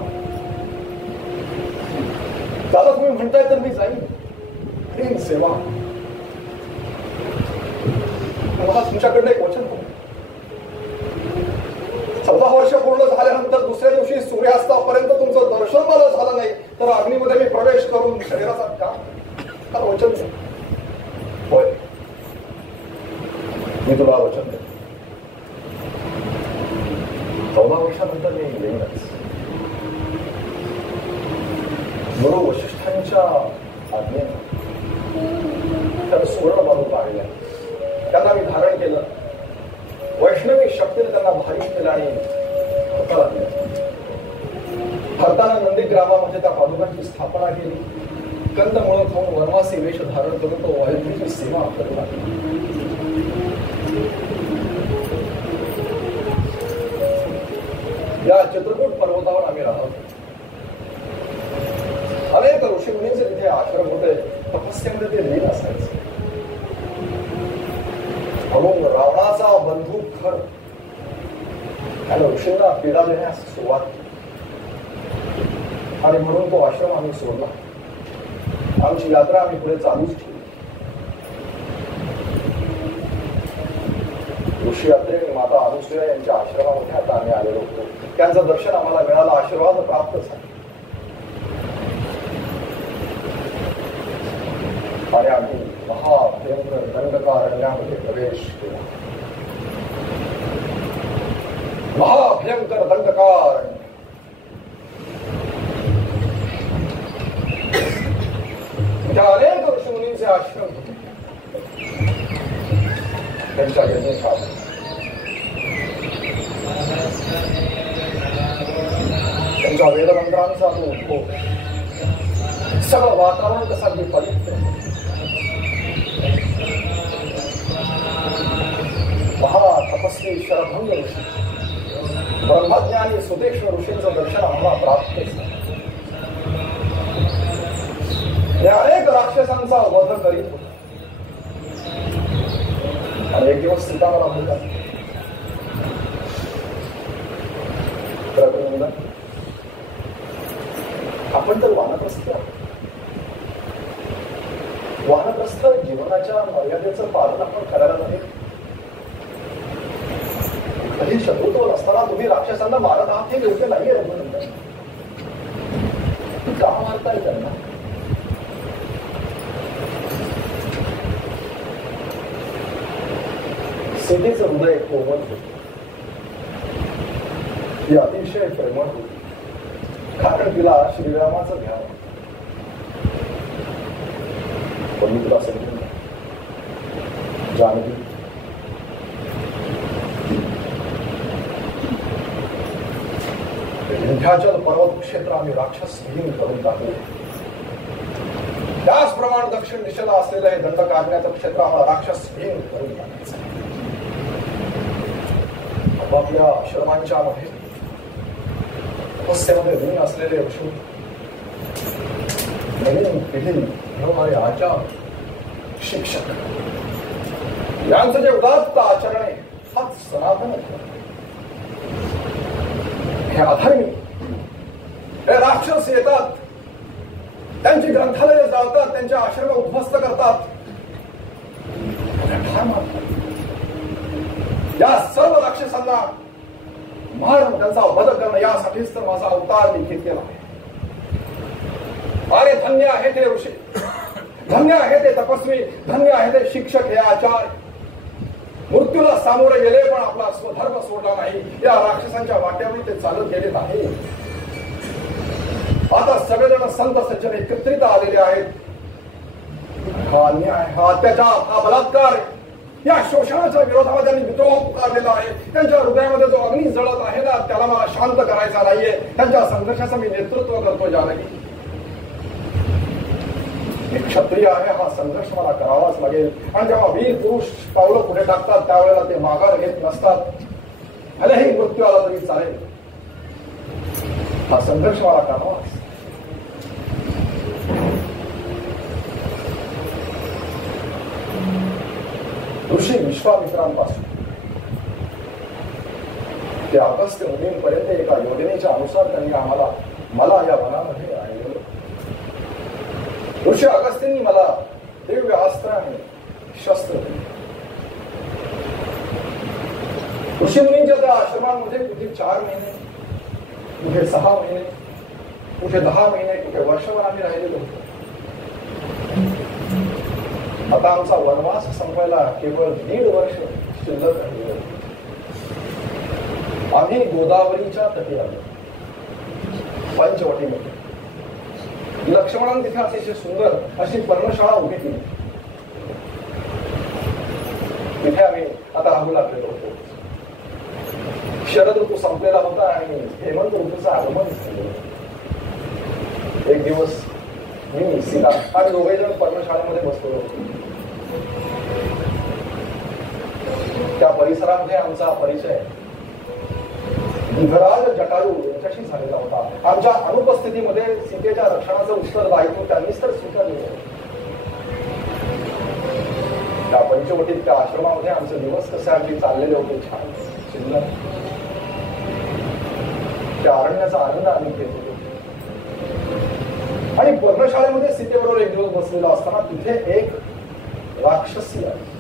दादा तुम्ही म्हणताय तर मी जाईन. प्रेम सेवा. मला तुमच्याकडनं एक वचन होतं. 14 वर्ष पूर्ण झाल्यानंतर दुसऱ्या दिवशी सूर्यास्तापर्यंत तुमचं दर्शन मला झालं नाही तर अग्नीमध्ये मी प्रवेश करून शरीराचा काम वचन. होय, मी तुला वचन देतो. 14 वर्षानंतर मी येईनच. गुरु वशिष्ठांच्या आज्ञेने त्याला सुवर्ण बाजू काढल्या. त्यांना मी धारण केलं. वैष्णवी शक्तीने त्यांना भारी केलं आणि हाताला दिलं. भरताना नंदीग्रामामध्ये त्या पादुकांची स्थापना केली. कंदमुळं खाऊन वनवासी वेश धारण करून तो अयोध्येची सेवा करू लागला. या चित्रकूट पर्वतावर आम्ही राहतो. अनेक ऋषीमुनींचे तिथे आश्रम होते. तपस्यामध्ये ते लीन असायचे. म्हणून रावणाचा बंधू खर त्याला ऋषींना पीडा देण्यास सुरुवात केली आणि म्हणून तो आश्रम आम्ही सोडला. आमची यात्रा आम्ही पुढे चालूच ठेवली. ऋषी अत्रे आणि माता अनुसूया यांच्या आश्रमामध्ये आता आम्ही आलेलो होतो. त्यांचं दर्शन आम्हाला मिळालं. आशीर्वाद प्राप्त झाला आणि आम्ही महाभयंकर दंडकारण्यामध्ये प्रवेश केला. महाभयंकर दंडकारण्य. त्या अनेक ऋषीमुनींचे आश्रम होते. त्यांच्या यज्ञशाळा, त्यांच्या वेदमंत्रांचा तो उद्भव, सगळं वातावरण कसं अगदी पवित्र. महातपस्वी शरभंग ऋषी, ब्रह्मज्ञानी सुदेश्वर ऋषींचं दर्शन आम्हाला प्राप्त झालं. ते अनेक राक्षसांचा वध करीत होते. आणि एक दिवस सीता मला म्हणतात, आपण तर वानप्रस्थ आहोत. वानप्रस्थ जीवनाच्या मर्यादेचं पालन आपण करायला नाही. कधी शत्रुत्व असताना तुम्ही राक्षसांना मारत आहात हे योग्य नाही. का मारताय त्यांना? सीतेचं हृदय कोमल होते, ती अतिशय प्रेमळ होती, कारण तिला श्रीरामाचं ध्यान. पण मी तुला समजून जानकी, विंध्याचल पर्वत क्षेत्र आम्ही राक्षस विहीन करून टाकले. त्याचप्रमाणे दक्षिण दिशेला असलेलं हे दंड काढण्याचं क्षेत्र आम्हाला राक्षस विहीन करून टाकायचं. आपापल्या आश्रमांच्या मध्ये तपस्येमध्ये लीन असलेले ऋषी, नवीन पिढी घडवणारे आचार, शिक्षक यांचं जे उदात्त आचरण आहे हाच सनातन धर्म. हे अधर्मी, हे राक्षस येतात, त्यांची ग्रंथालय जाळतात, त्यांच्या आश्रम उद्ध्वस्त करतात, ठार मारतात. या सर्व राक्षसांना मारण, त्यांचा वध करणं यासाठीच तर माझा अवतार लिखित केला आहे. अरे धन्य आहे ते ऋषी, धन्य आहे ते तपस्वी, धन्य आहे ते शिक्षक, हे आचार्य. मृत्यूला सामोरे गेले पण आपला स्वधर्म सोडला नाही. या राक्षसांच्या वाट्यावर ते चालत गेले नाही. आता सगळेजण संत सज्जन एकत्रित आलेले आहेत. हा अन्याय, हा अत्याचार, हा बलात्कार, या शोषणाच्या विरोधामध्ये त्यांनी विद्रोह पुकारलेला आहे. त्यांच्या हृदयामध्ये जो अग्नी जळत आहे ना, त्याला मला शांत करायचा नाहीये. त्यांच्या संघर्षाचं मी नेतृत्व करतो जानकी. एक क्षत्रिय आहे, हा संघर्ष मला करावाच लागेल. आणि जेव्हा वीर पुरुष पावलं पुढे टाकतात त्यावेळेला ते माघार घेत नसतात. भलेही मृत्यू आला तरी चालेल, हा संघर्ष मला करावाच. ऋषी विश्वामित्रांपासून ते अगस्त्य मुनींपर्यंत एका योजनेच्या अनुसार त्यांनी मला या वनामध्ये आणलेलं. ऋषी अगस्त्यांनी मला दिव्य अस्त्र आणि शस्त्र दिले. ऋषी मुनींच्या त्या आश्रमांमध्ये कुठे 4 महिने, कुठे 6 महिने, कुठे 10 महिने, कुठे वर्षभर आम्ही राहिलेलो होतो. आता आमचा वनवास संपवायला केवळ 1.5 वर्ष शिल्लक राहिलेलं. आम्ही गोदावरीच्या तटी आलो, पंचवटीमध्ये. लक्ष्मणाने तिथे अतिशय सुंदर अशी पर्णशाळा उभी केली. तिथे आम्ही आता राहू लागलेलो होतो. शरद ऋतू संपलेला होता आणि हेमंत ऋतूचं आगमन झालेलं. एक दिवस मी, सीता आणि 2 जण पर्णशाळेमध्ये बसलो होतो. त्या परिसरामध्ये आमचा परिचय विघराज जटायू यांच्याशी झालेला होता. आमच्या अनुपस्थितीमध्ये सीतेच्या रक्षणाचं उत्तरदायित्व त्यांनीच तर स्वीकारले. त्या पंचवटीत, त्या आश्रमामध्ये आमचे दिवस कसे अगदी चाललेले होते, छान सुंदर. त्या अरण्याचा आनंद आम्ही घेत होतो. आणि पर्णशाळेमध्ये सीतेबरोबर एक दिवस बसलेला असताना तिथे एक राक्षसी आहे.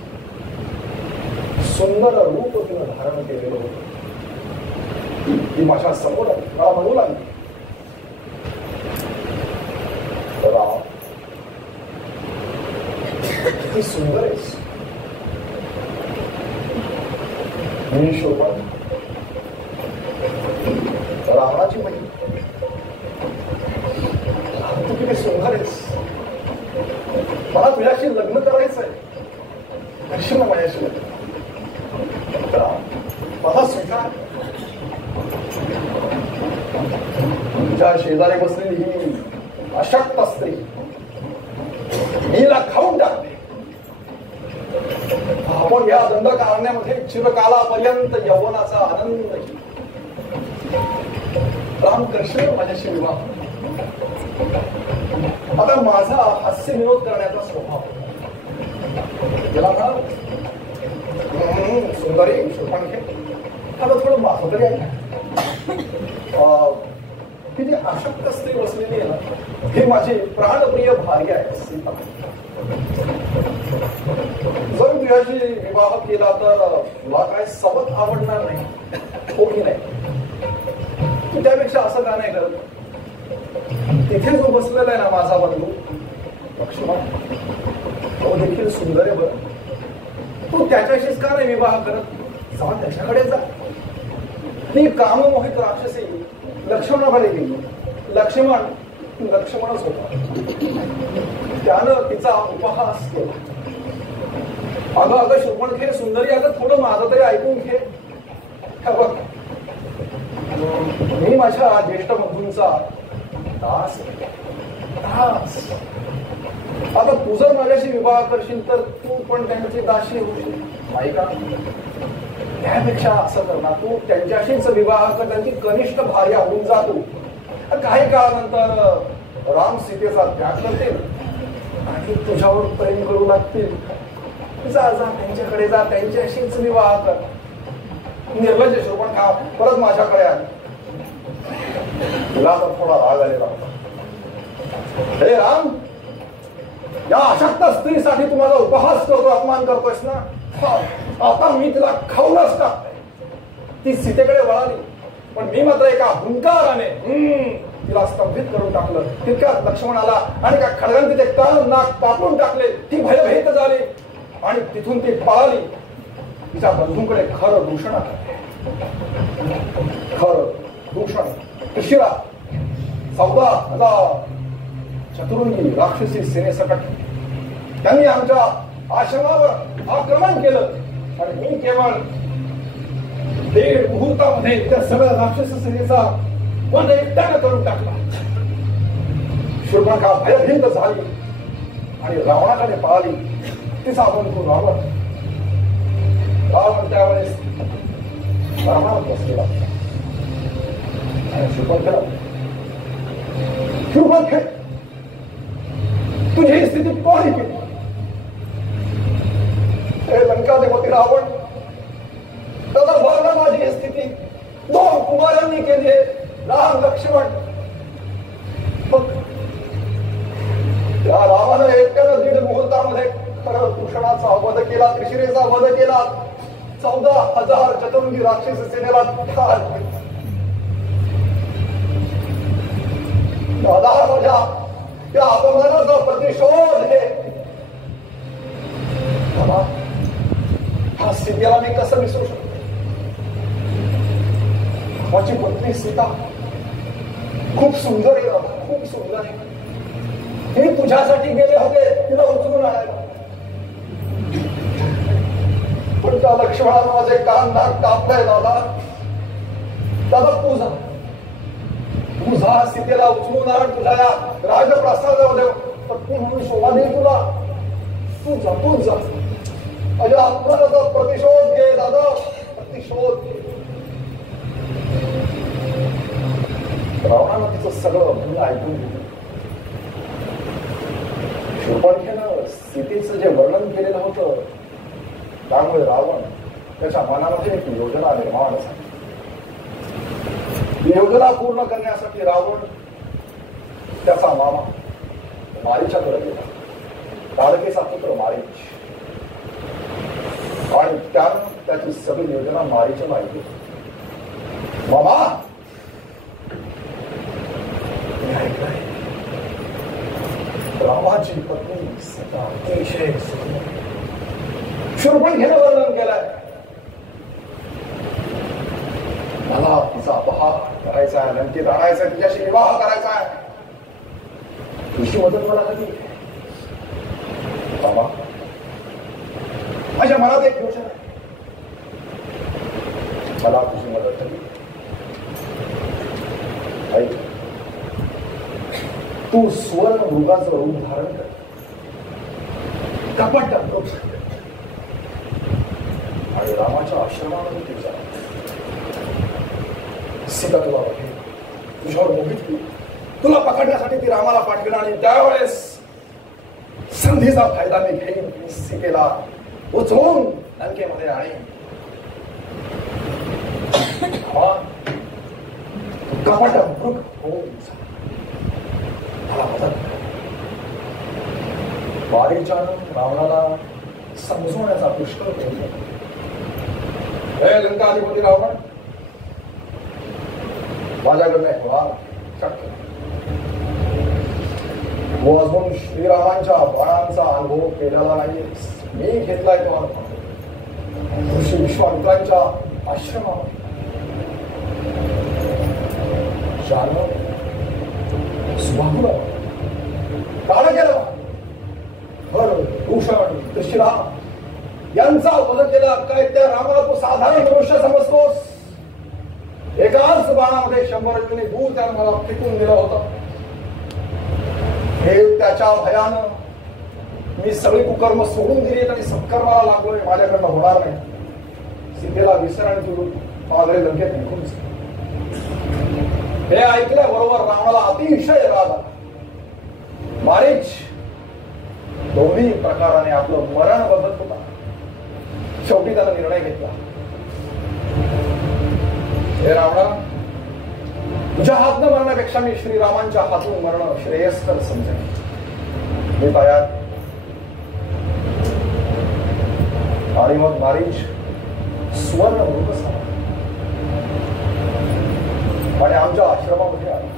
सुंदर रूप तिनं धारण केलेलं होतं. ती माझ्या समोर मला म्हणू लागली, राम किती सुंदर आहेस. मी शोभन, रावणाची बहीण, तू किती सुंदर आहेस. मला तुझ्याशी लग्न करायचंय. दर्शन माझ्याशी लग्न. मला स्वीकार. तुझ्या शेजारी बसलेली ही अशक्त स्त्री मीला खाऊन टाकते. आपण या दंड कारण्यामध्ये चिरकालापर्यंत यौवनाचा आनंद घेऊ. रामकृष्ण माझ्याशी विवाह. आता माझा हास्य विनोद करण्याचा स्वभाव. त्याला ना सुंदरी शोभांखे, आता थोडं माझं तरी आहे. किती अशक्त स्त्री बसलेली आहे ना, ही माझी प्राणप्रिय भार्य आहे सीता. जर तुझ्याशी विवाह केला तर तुला काय सबक आवडणार नाही, हो की नाही? तू त्यापेक्षा असं का नाही करत? तिथे जो बसलेला आहे ना माझा बंधू लक्ष्मण, तो देखील सुंदर आहे बरं. तू त्याच्याशीच का नाही विवाह करत? जा त्याच्याकडे जा. ती काममोहित राक्षसी लक्ष्मणाकडे गेली. लक्ष्मणच होता. त्यानं तिचा उपहास केला. अगं शोभणखे सुंदरी, अगं थोडं माझं तरी ऐकून घे. बघ, मी माझ्या ज्येष्ठ बंधूंचा दास. आता तू जर माझ्याशी विवाह करशील तर तू पण त्यांची दासी होशील, नाही का? त्यापेक्षा असं कर ना, तू त्यांच्याशीच विवाह कर, त्यांची कनिष्ठ भार्या होऊन जा तू. काही काळानंतर राम सीतेचा त्याग करतील आणि तुझ्यावर प्रेम करू लागतील. जा जा त्यांच्याकडे जा, त्यांच्याशीच विवाह कर. निर्लज्ज शोभणखा परत माझ्याकडे आली. तिला तर थोडा राग आलेला होता. हे राम, या अशक्त स्त्रीसाठी तू माझा उपहास करतो, अपमान करतोयस ना? आता मी तिला खाऊनच टाकतोय. ती सीतेकडे वळाली, पण मी मात्र एका हुंकाराने तिला स्तंभित करून टाकलं. तितक्यात लक्ष्मण आला आणि त्या खडगाने तिचे कान नाक कापून टाकले. ती भयभीत झाली आणि तिथून ती पळाली. तिच्या बंधूंकडे खरं दूषण आलं. खरं दूषण. उशिरा 14,000 चतुरंगी राक्षसी सेनेसकट त्यांनी आमच्या आश्रमावर आक्रमण केलं आणि मी केवळ 1.5 मुहूर्तामध्ये त्या सगळ्या राक्षस सेनेचा वध एकट्यानं करून टाकला. शूर्पणखा भयभीत झाली आणि रावणाकडे पळाली. तिचा बंधू रावण त्यावेळेस रावणात बसलेला आणि शूर्पणखे तुझी ही स्थिती कोणी केली? हे लंकाधिपती रावण, त्याचा वर्णन माझी ही स्थिती 2 कुमारांनी केली आहे, राम लक्ष्मण. त्या रामानं एकट्यानं 1.5 मुहूर्तामध्ये खरं दूषणाचा वध केला, त्रिशिरेचा वध केला. 14,000 चतुरंगी राक्षस सेनेला ठार केलं. दादा, माझ्या त्या अपमानाचा प्रतिशोध हे हा सीतेला मी कसं विसरू शकतो? माझी पत्नी सीता खूप सुंदर आहे, खूप सुंदर आहे. मी तुझ्यासाठी गेले होते तिला उचलून आणायला, पण त्या लक्ष्मणानं माझे कान नाक कापलंय. दादा तुझा सीतेला उचलून आण, तुझ्या या राजप्रसादावर तू म्हणून शोभा देईल तुला. तू जा माझ्या अपमानाचा प्रतिशोध घे दादा, प्रतिशोध घे. रावणानं तिचं सगळं म्हणून ऐकून घेतलं. शूर्पणखेनं सीतेचं जे वर्णन केलेलं होतं त्यामुळे रावण त्याच्या मनामध्ये एक योजना निर्माण झाली. योजना पूर्ण करण्यासाठी रावण त्याचा मामा मारीच्याकडे गेला, ताडकेचा पुत्र मारीच, आणि त्यानं त्याची सगळी योजना मारीच्या ऐकली. मामा, रामाची पत्नी सीता अतिशय शूर्पणखेनं वर्णन केलंय. मला तिचा अपहार करायचा आहे, लंकेत आणायचा, तिच्याशी विवाह करायचा आहे. तुझी मदत मला हवी बाबा. माझ्या मनात एक योजना आहे, मला तुझी मदत हवी. ऐक, तू सुवर्ण मृगाचं रूप धारण कर, कपट आणि रामाच्या आश्रमामध्ये तुझा सीता तुला बघेल, तुझ्यावर मोहित होईल. तुला पकडण्यासाठी ती रामाला पाठवेल आणि त्यावेळेस संधीचा फायदा मी घेईन. सीतेला उचलून लंकेमध्ये आणीन. कपट मृग होऊन मला मदत. वारीच्यानं रावणाला समजवण्याचा पुष्कळ प्रयत्न. हे लंकाधिपती रावण, माझ्याकडनं होणार शक्य. तू अजून श्रीरामांच्या बाणांचा अनुभव केलेला नाही. मी घेतलाय तो अनुभव. ऋषी विश्वामित्रांच्या आश्रमावर जाणव सुभागुला काळ केलं हर भूषण त्रिशिरा यांचा वध केला. काय त्या रामाला तू साधारण मनुष्य समजतोस? एकाच बाणामध्ये 100 जणी दूर त्यानं मला फेकून दिला होता. हे त्याच्या भयानं मी सगळी कुकर्म सोडून दिली आणि सत्कर्माला लागलोय. माझ्याकडनं होणार नाही. सीतेला विसरण करून मागरे लंकेत निघून हे ऐकल्याबरोबर रामाला अतिशय राग आला. मारीच दोन्ही प्रकाराने आपलं मरण बघत होता. शेवटी त्याला निर्णय घेतला, हे रावणा, तुझ्या हातनं मरण्यापेक्षा मी श्रीरामांच्या हातून मरण श्रेयस्कर समजेन. मी तयार. आणि मग मारीच सुवर्ण मृग झाला आणि आमच्या आश्रमामध्ये आला.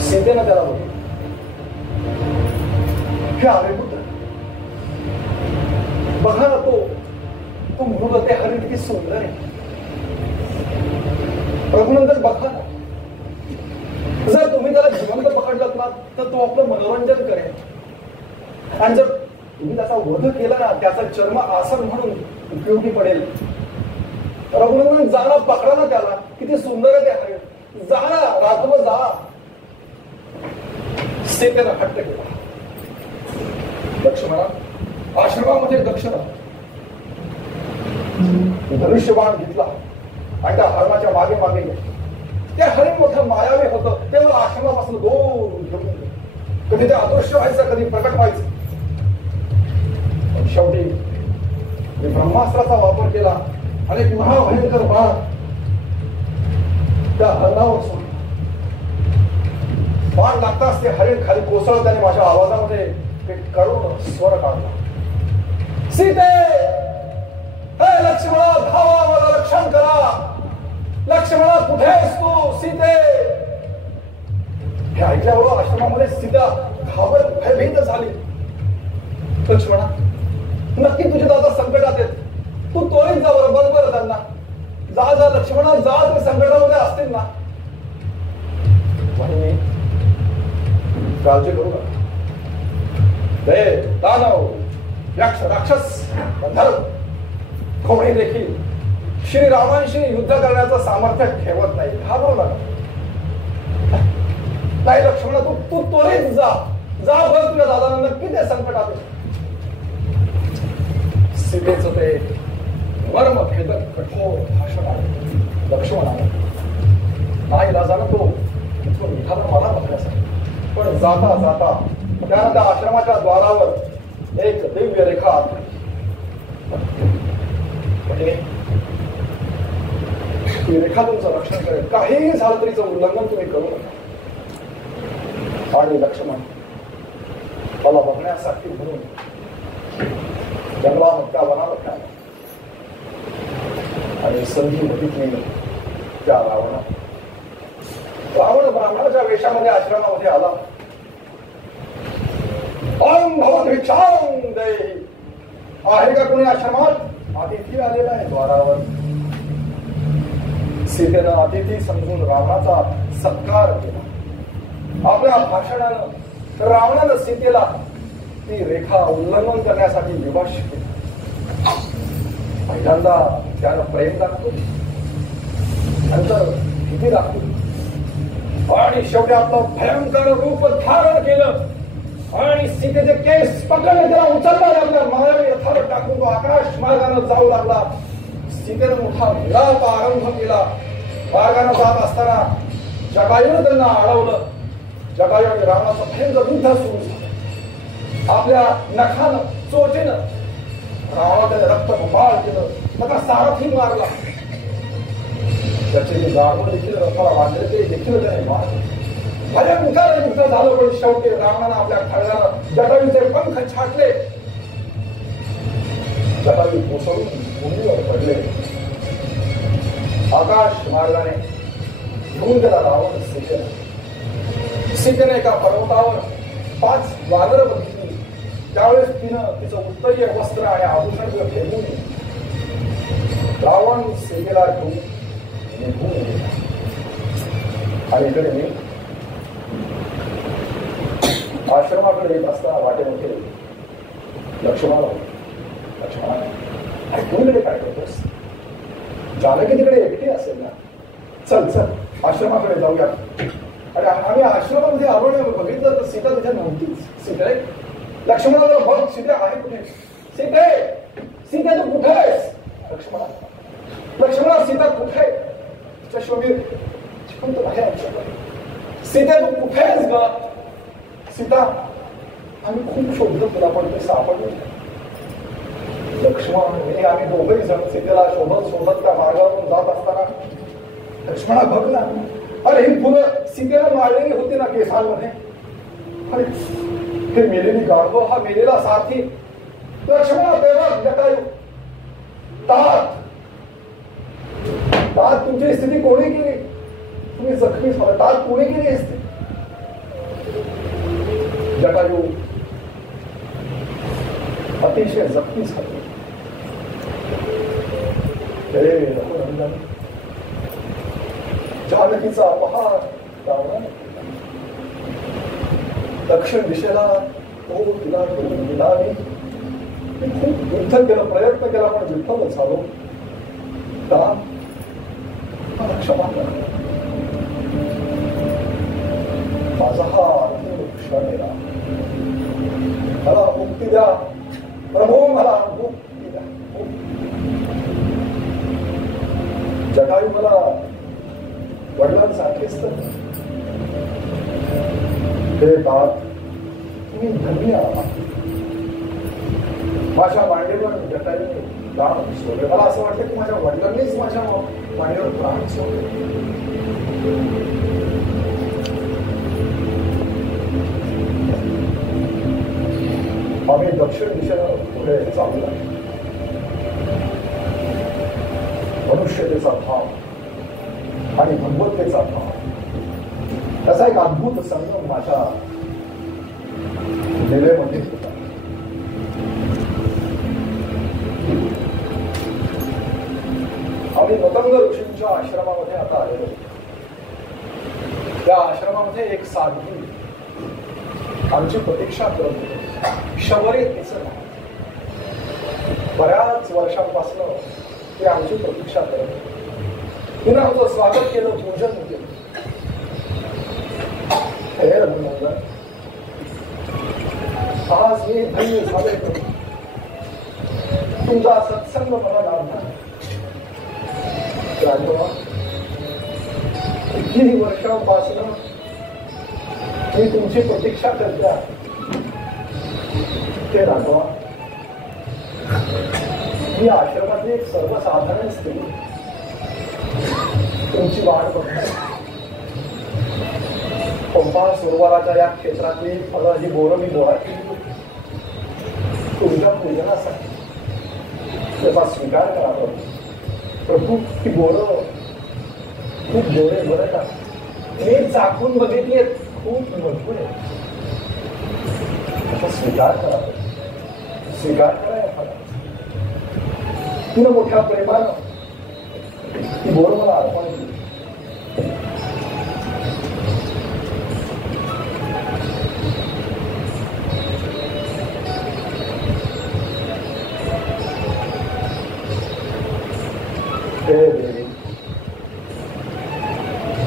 सीतेनं त्याला बघितलं. हे आर्यपुत्र, बघा ना, तो मृग, ते हरिण किती सुंदर आहे. रघुनंदन बघा ना, जर तुम्ही त्याला जिवंत पकडलात ना तर तो आपलं मनोरंजन करेल. आणि जर तुम्ही त्याचा वध केला ना, त्याचा चर्म आसन म्हणून उपयोगी पडेल. रघुनंदन जा ना, पकडा ना त्याला. किती सुंदर आहे ते हरिण. जा ना राघव, जा. सीतेनं हट्ट केला. लक्ष्मणा, आश्रमामध्ये दक्षिणा धनुष्यबाण घेतला आणि त्या हरणाच्या मागे मागे गेला. ते हरिण मोठं मायावी होतं. तेव्हा आश्रमापासून दूर घेऊन गेले. कधी ते अदृश्य व्हायचं, कधी प्रकट व्हायचं. पण शेवटी मी ब्रह्मास्त्राचा वापर केला आणि एक महाभयंकर बाण त्या हरणावर सोडला. बाण लागताच ते हरिण खाली कोसळत. त्याने माझ्या आवाजामध्ये एक करुण स्वर काढला, सीते, हे लक्ष्मणा, धावा, मला रक्षण करा. लक्ष्मणा, कुठे आहेस तू? सीते. हे ऐकल्याबरोबर आश्रमामध्ये सीता घाबरत भयभीत झाली. लक्ष्मणा, नक्की तुझे दादा संकटात आहेत. तू त्वरित जा बरोबर त्यांना. जा जा लक्ष्मणा, जा. ते संकटामध्ये असतील ना. काळजी करू नका. दानव, यक्ष, राक्षस, गंधर्व कोणी देखील श्रीरामांशी युद्ध करण्याचं सामर्थ्य ठेवत नाही. घाबरू नका. नाही लक्ष्मणा, तू त्वरित जा. जा बघ तुझ्या दादांना नक्की ते संकटात. सीतेचं ते मर्मभेदक कठोर भाषण आहे. लक्ष्मणाने नाही लाजानं तो इथून निघाला मला बघण्यासाठी. पण जाता जाता त्यानं त्या आश्रमाच्या द्वारावर एक दिव्य रेखा आखली. म्हणजे ती रेखा तुमचं रक्षण करेल. काहीही झालं तरीचं उल्लंघन तुम्ही करू नका. आणि लक्ष्मण मला बघण्यासाठी म्हणून जंगलामध्ये त्या वनामध्ये आला आणि संधी बघितली त्या रावण ब्राह्मणाच्या वेशामध्ये आश्रमामध्ये आला. आहे का कोणी आश्रमात? अतिथी आलेला आहे द्वारावर. सीतेनं अतिथी समजून रावणाचा सत्कार केला. आपल्या भाषणानं रावणानं सीतेला ती रेखा उल्लंघन करण्यासाठी विवश केली. पहिल्यांदा त्यानं प्रेम दाखवलं, नंतर भीती दाखवली आणि शेवटी आपलं भयंकर रूप धारण केलं आणि सीतेचे केस पकडले, त्याला उचलला. आपल्या मायावी रथावर टाकून तो आकाश मार्गानं जाऊ लागला. सीतेनं मोठा विलाप आरंभ केला. मार्गानं जात असताना जटायूनं त्यांना अडवलं. जटायू आणि रावणाचं भयंकर युद्ध सुरू झालं. आपल्या नखानं, चोचीनं रावणा त्याने रक्त गोपाळ केलं. त्याचा सारथी मारला. त्याचे जे गाढव देखील रथाला बांधले ते देखील त्याने मारले. भयंकर युद्ध झालं. पण शेवटी रावणानं आपल्या खळग्यानं जटायूचे पंख छाटले. जटायू कोसळून भूमीवर पडले. आकाश मार्गाने घेऊन गेला रावण सीतेला. सीतेने एका पर्वतावर 5 वानरं बघितली त्यावेळेस तिनं तिचं उत्तरीय वस्त्र आणि आभूषण ठेवून रावण सीतेला घेऊन निघून गेला. आणि इकडे मी आश्रमाकडे येत असताना वाटेमध्ये लक्ष्मणाला ऐकून काय करतोस? जानकी तिकडे एकटी असेल ना, चल चल आश्रमाकडे जाऊया. आणि आम्ही आश्रमामध्ये आलो आणि बघितलं तर सीता तिथे नव्हतीच. सीते, लक्ष्मणाला बघ सीते आहे कुठे? सीते, सीते तू कुठे आहेस? लक्ष्मणा सीता कुठे? शोभीर सीता तू कुठे आहेस ग? सीता, आम्ही खूप शोधलं तुला पण ते सापडलं. लक्ष्मण आम्ही दोघंही जण सीतेला शोधत शोधत त्या मार्गावरून जात असताना लक्ष्मणा बघ ना, अरे ही फुलं सीतेला मारलेली होती ना केसांमध्ये. अरे हे मेलेली गाढव, हा मेलेला साथी लक्ष्मणा. तेव्हा जटायू तात तुमची स्थिती कोणी केली? तुम्ही जखमी झाला, तात कोणी केली असते? जटायू अतिशय जखमी झाले. जानकीचा अपहार रावणाने दक्षिण दिशेला तो तिला घेऊन गेला. मी खूप युद्ध केलं, प्रयत्न केला, पण विफल झालो. का? क्षमा करा, माझा हा क्षण गेला. मला मुक्ती द्या प्रभू, मला मुक्ती द्या. जटायू मला वडिलांसारखेच तर हे तात, तुम्ही धन्य आहात. माझ्या मांडीवर जटायूने प्राण सोडले. मला असं वाटतं की माझ्या वडिलांनीच माझ्या मांडीवर प्राण सोडले. आम्ही दक्षिण दिशेला पुढे चालला. मनुष्यतेचा भाव आणि भगवत्तेचा भाव त्याचा एक अद्भुत संगम माझ्या दिलेमध्ये होता. आम्ही मतंग ऋषींच्या आश्रमामध्ये आता आलेलो. त्या आश्रमामध्ये एक साधू आमची प्रतीक्षा करत होते. शबरी तिचं नाव. बऱ्याच वर्षांपासून ते आमची प्रतीक्षा करत होते. तिनं आमचं स्वागत केलं, पूजन केलं. आज मी धन्य झाले. तुमचा सत्संग मला लाभला. किती वर्षांपासून मी तुमची प्रतीक्षा करते. ते राघवा, मी आश्रमातली एक सर्वसाधारण स्त्री तुमची वाट बघते. पंपा सरोवराच्या या क्षेत्रातली फळं ही बोरं मी गोळा केली तुमच्या पूजनासाठी. त्याचा स्वीकार करा प्रभू. ही बोरं खूप गोडे बरं का? मी चाकून बघितली, खूप मजबूत आहे. त्याचा स्वीकार करा, स्वीकार करा या फळाचा. तिनं मोठ्या प्रेमानं ती बोर मला अर्पण केली.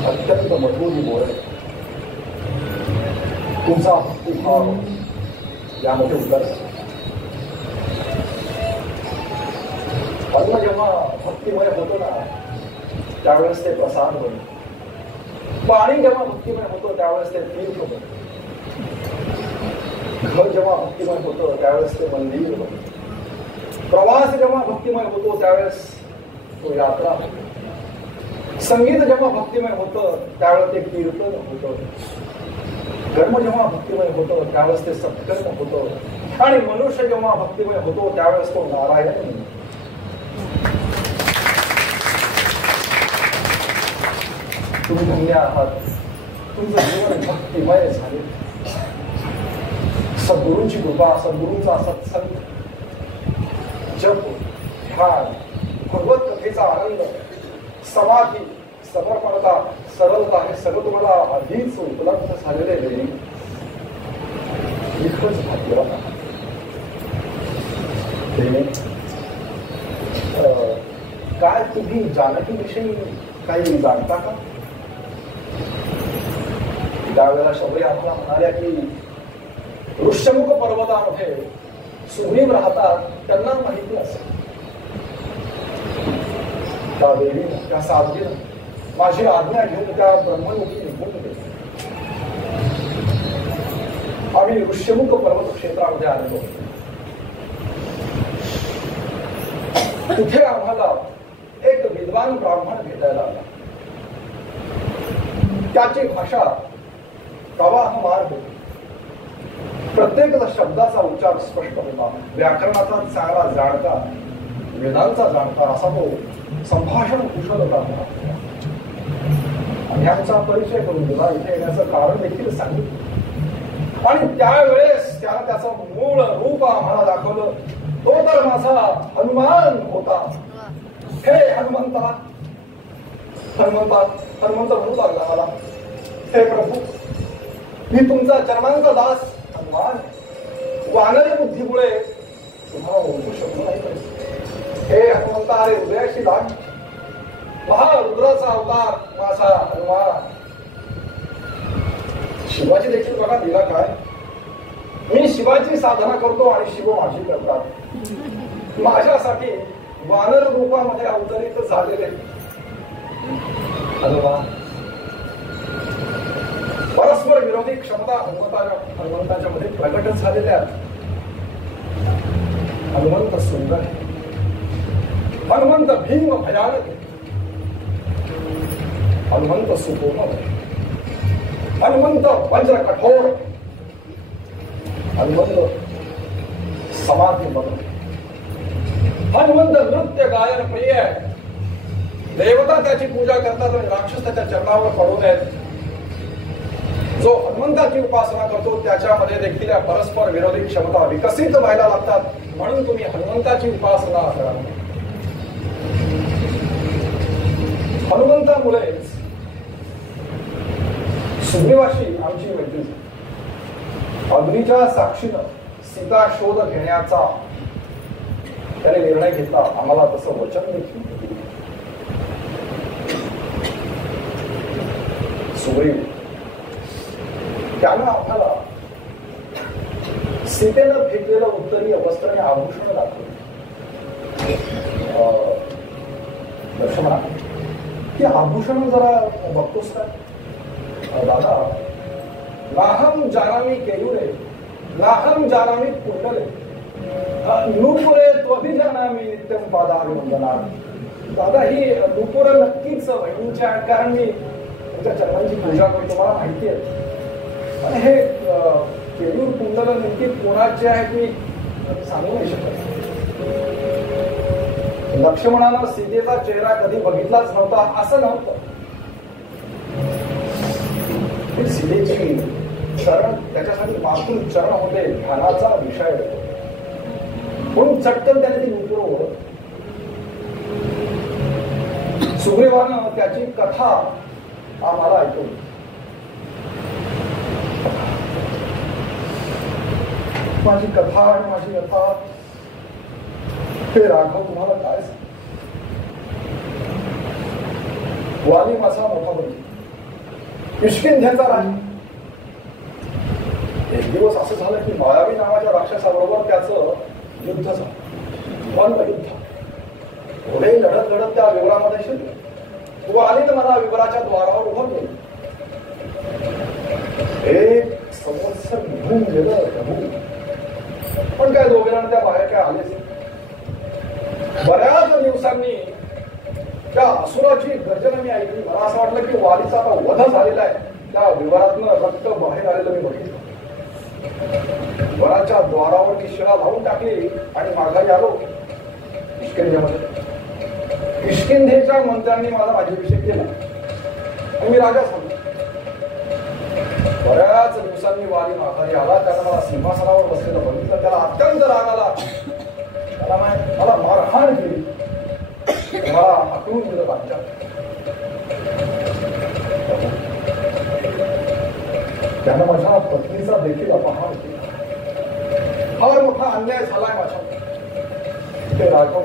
अत्यंत मजबूत ही बोर आहे. तुमचा भक्तिभाव यामध्ये उतरला. अन्न जेव्हा भक्तिमय होतो ना त्यावेळेस ते प्रसाद बनतो. पाणी जेव्हा भक्तिमय होतो त्यावेळेस ते तीर्थ बनतं. घर जेव्हा भक्तिमय होतं त्यावेळेस ते मंदिर बनतं. प्रवास जेव्हा भक्तिमय होतो त्यावेळेस तो यात्रा होतो. संगीत जेव्हा भक्तिमय होतं त्यावेळेस ते कीर्तन होतं. कर्म जेव्हा भक्तिमय होतं त्यावेळेस ते सत्कर्म होतं. आणि मनुष्य जेव्हा भक्तिमय होतो त्यावेळेस तो नारायण. तुम्ही धन्य आहात. तुमचं जीवन भक्तिमय झाले. सद्गुरूंची कृपा, सद्गुरूंचा सत्संग, जप, ध्यान, भगवत कथेचा आनंद, समाधी, समर्पणता, सरलता हे सगळं तुम्हाला आधीच उपलब्ध झालेले आहे. इतकंच भाग्यवान आहे. काय तुम्ही जानकीविषयी काही जाणता का? त्यावेळेला शबरी आम्हाला म्हणाल्या की ऋष्यमुख पर्वतामध्ये सुग्रीव राहतात, त्यांना माहिती असेल. त्या देवीनं, त्या साध्वीनं माझी आज्ञा घेऊन त्या ब्रह्मलोकी निघून गेले. आम्ही ऋष्यमुख पर्वत क्षेत्रामध्ये आलेलो. तिथे आम्हाला एक विद्वान ब्राह्मण भेटायला आला. त्याची भाषा प्रवाह मार्ग, प्रत्येक शब्दाचा उच्चार स्पष्ट होता, व्याकरणाचा चांगला जाणता, वेदांचा जाणता असा तो संभाषण कुशल होता. आणि आमचा परिचय करून दिला, इथे येण्याचं कारण देखील सांगितलं. आणि त्यावेळेस त्यानं त्याचं मूळ रूप आम्हाला दाखवलं. तो तर माझा हनुमान होता. हे हनुमंता, हनुमंता, हनुमंत म्हणू लागला मला. हे प्रभू, मी तुमचा चरणांचा दास हनुमान, वानरी बुद्धीमुळे तुम्हाला ओळखू शकलो नाही. हे हनुमंता, अरे हृदयाशी लाग, महारुद्राचा अवतार माझा हनुमान. शिवाजी देखील बघा दिला काय, मी शिवाची साधना करतो आणि शिव माझी करतात. माझ्यासाठी वानर रूपामध्ये अवतरित झालेले हनुमान. परस्पर विरोधी क्षमता हनुमंताच्या मध्ये प्रगट झालेल्या. हनुमंत सुंदर, हनुमंत भीम भयानक, हनुमंत सुकोमल, हनुमंत वज्र कठोर, हनुमंत समाधी बघ, हनुमंत नृत्य गायन प्रिय आहे. देवता त्याची पूजा करतात आणि राक्षस त्याच्या चरणावर पडून आहेत. जो हनुमंताची उपासना करतो त्याच्यामध्ये देखील या परस्पर विरोधी क्षमता विकसित व्हायला लागतात. म्हणून तुम्ही हनुमंताची उपासना करा. हनुमंतामुळेच सुग्रीवाशी आमची मैत्री. अग्नीच्या साक्षीनं सीता शोध घेण्याचा त्याने निर्णय घेतला. आम्हाला तसं वचन देखील सुग्रीव त्यानं आम्हाला सीतेनं फेकलेलं उत्तरीय वस्त्र आणि आभूषण दाखवलं. दर्शना, ती आभूषण जरा बघतोस का दादा? नाहम जानामी केयुरे, नाहम जानामी कुंडले, नूपुरे त्वभिजानामी नित्यम पादारी वंदना. दादा, ही नूपुर नक्कीच वहिनीच्या, कारण मी तुमच्या चरणांची पूजा करतो, मला माहिती आहे. आणि हे केयूर कुंडल नेमकी कोणाचे आहेत मी सांगू नाही शकत. लक्ष्मणानं सीतेचा चेहरा कधी बघितलाच नव्हता असं नव्हतं. सीतेची चरण, त्याच्यासाठी मातृ चरण होते, ध्यानाचा विषय होतो. म्हणून चटकन त्याने ती नूपुर ओळख. सुग्रीवानं त्याची कथा आम्हाला ऐकवली. माझी कथा आणि माझी कथा, हे राघव तुम्हाला काय सांग. वाली माझा मोठा बंधू, किष्किंध्याचा राजा. एक दिवस असं झालं की मायावी नावाच्या राक्षसाबरोबर त्याचं युद्ध झालं, द्वंद्व युद्ध. पुढे लढत लढत त्या विवरामध्ये शिरले. वाली तर मला विवराच्या द्वारावर उभं केलं. एक संवत्सर निघून गेलं प्रभू, पण काय दोघांना त्या बाहेर काय आलेच. बऱ्याच दिवसांनी त्या असुराची गर्जना मी ऐकली. मला असं वाटलं की वालीचा आता वध झालेला आहे. त्या विवरातनं रक्त बाहेर आलेलं मी बघितलं. वराच्या द्वारावर ती शिळा लावून टाकली आणि माघारी आलो किष्किंधेमध्ये. किष्किंधेच्या मंत्र्यांनी माझा राज्याभिषेक केला आणि मी राजा झालो. बऱ्याच दिवसांनी दिवसांनी वाली माघारी आला. त्यानं मला सिंहासनावर बसलेलं बघितलं. त्याला अत्यंत राग आला. त्याला मला मारहाण केली. मला हाकलून दिलं राज्यात. त्यानं माझ्या पत्नीचा देखील अपहार केला. फार मोठा अन्याय झालाय माझ्या. ते राघव,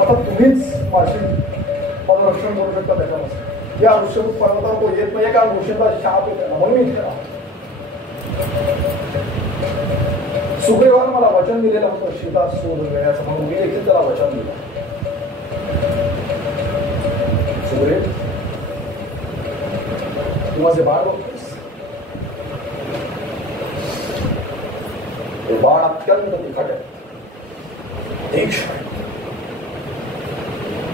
आता तुम्हीच माझी संरक्षण करू शकता. त्याच्यामध्ये या ऋषभूत पर्वतावर तो येत नाही, कारण ऋषीचा शाप आहे त्यांना, म्हणून इथे राहा. सुग्रीवानं मला वचन दिलेलं होतं सीता शोध घेण्याचं, म्हणून मी देखील त्याला वचन दिलं. सुग्रीव, तू माझे बाळ बघतोस. ते बाळ अत्यंत तिखट आहे.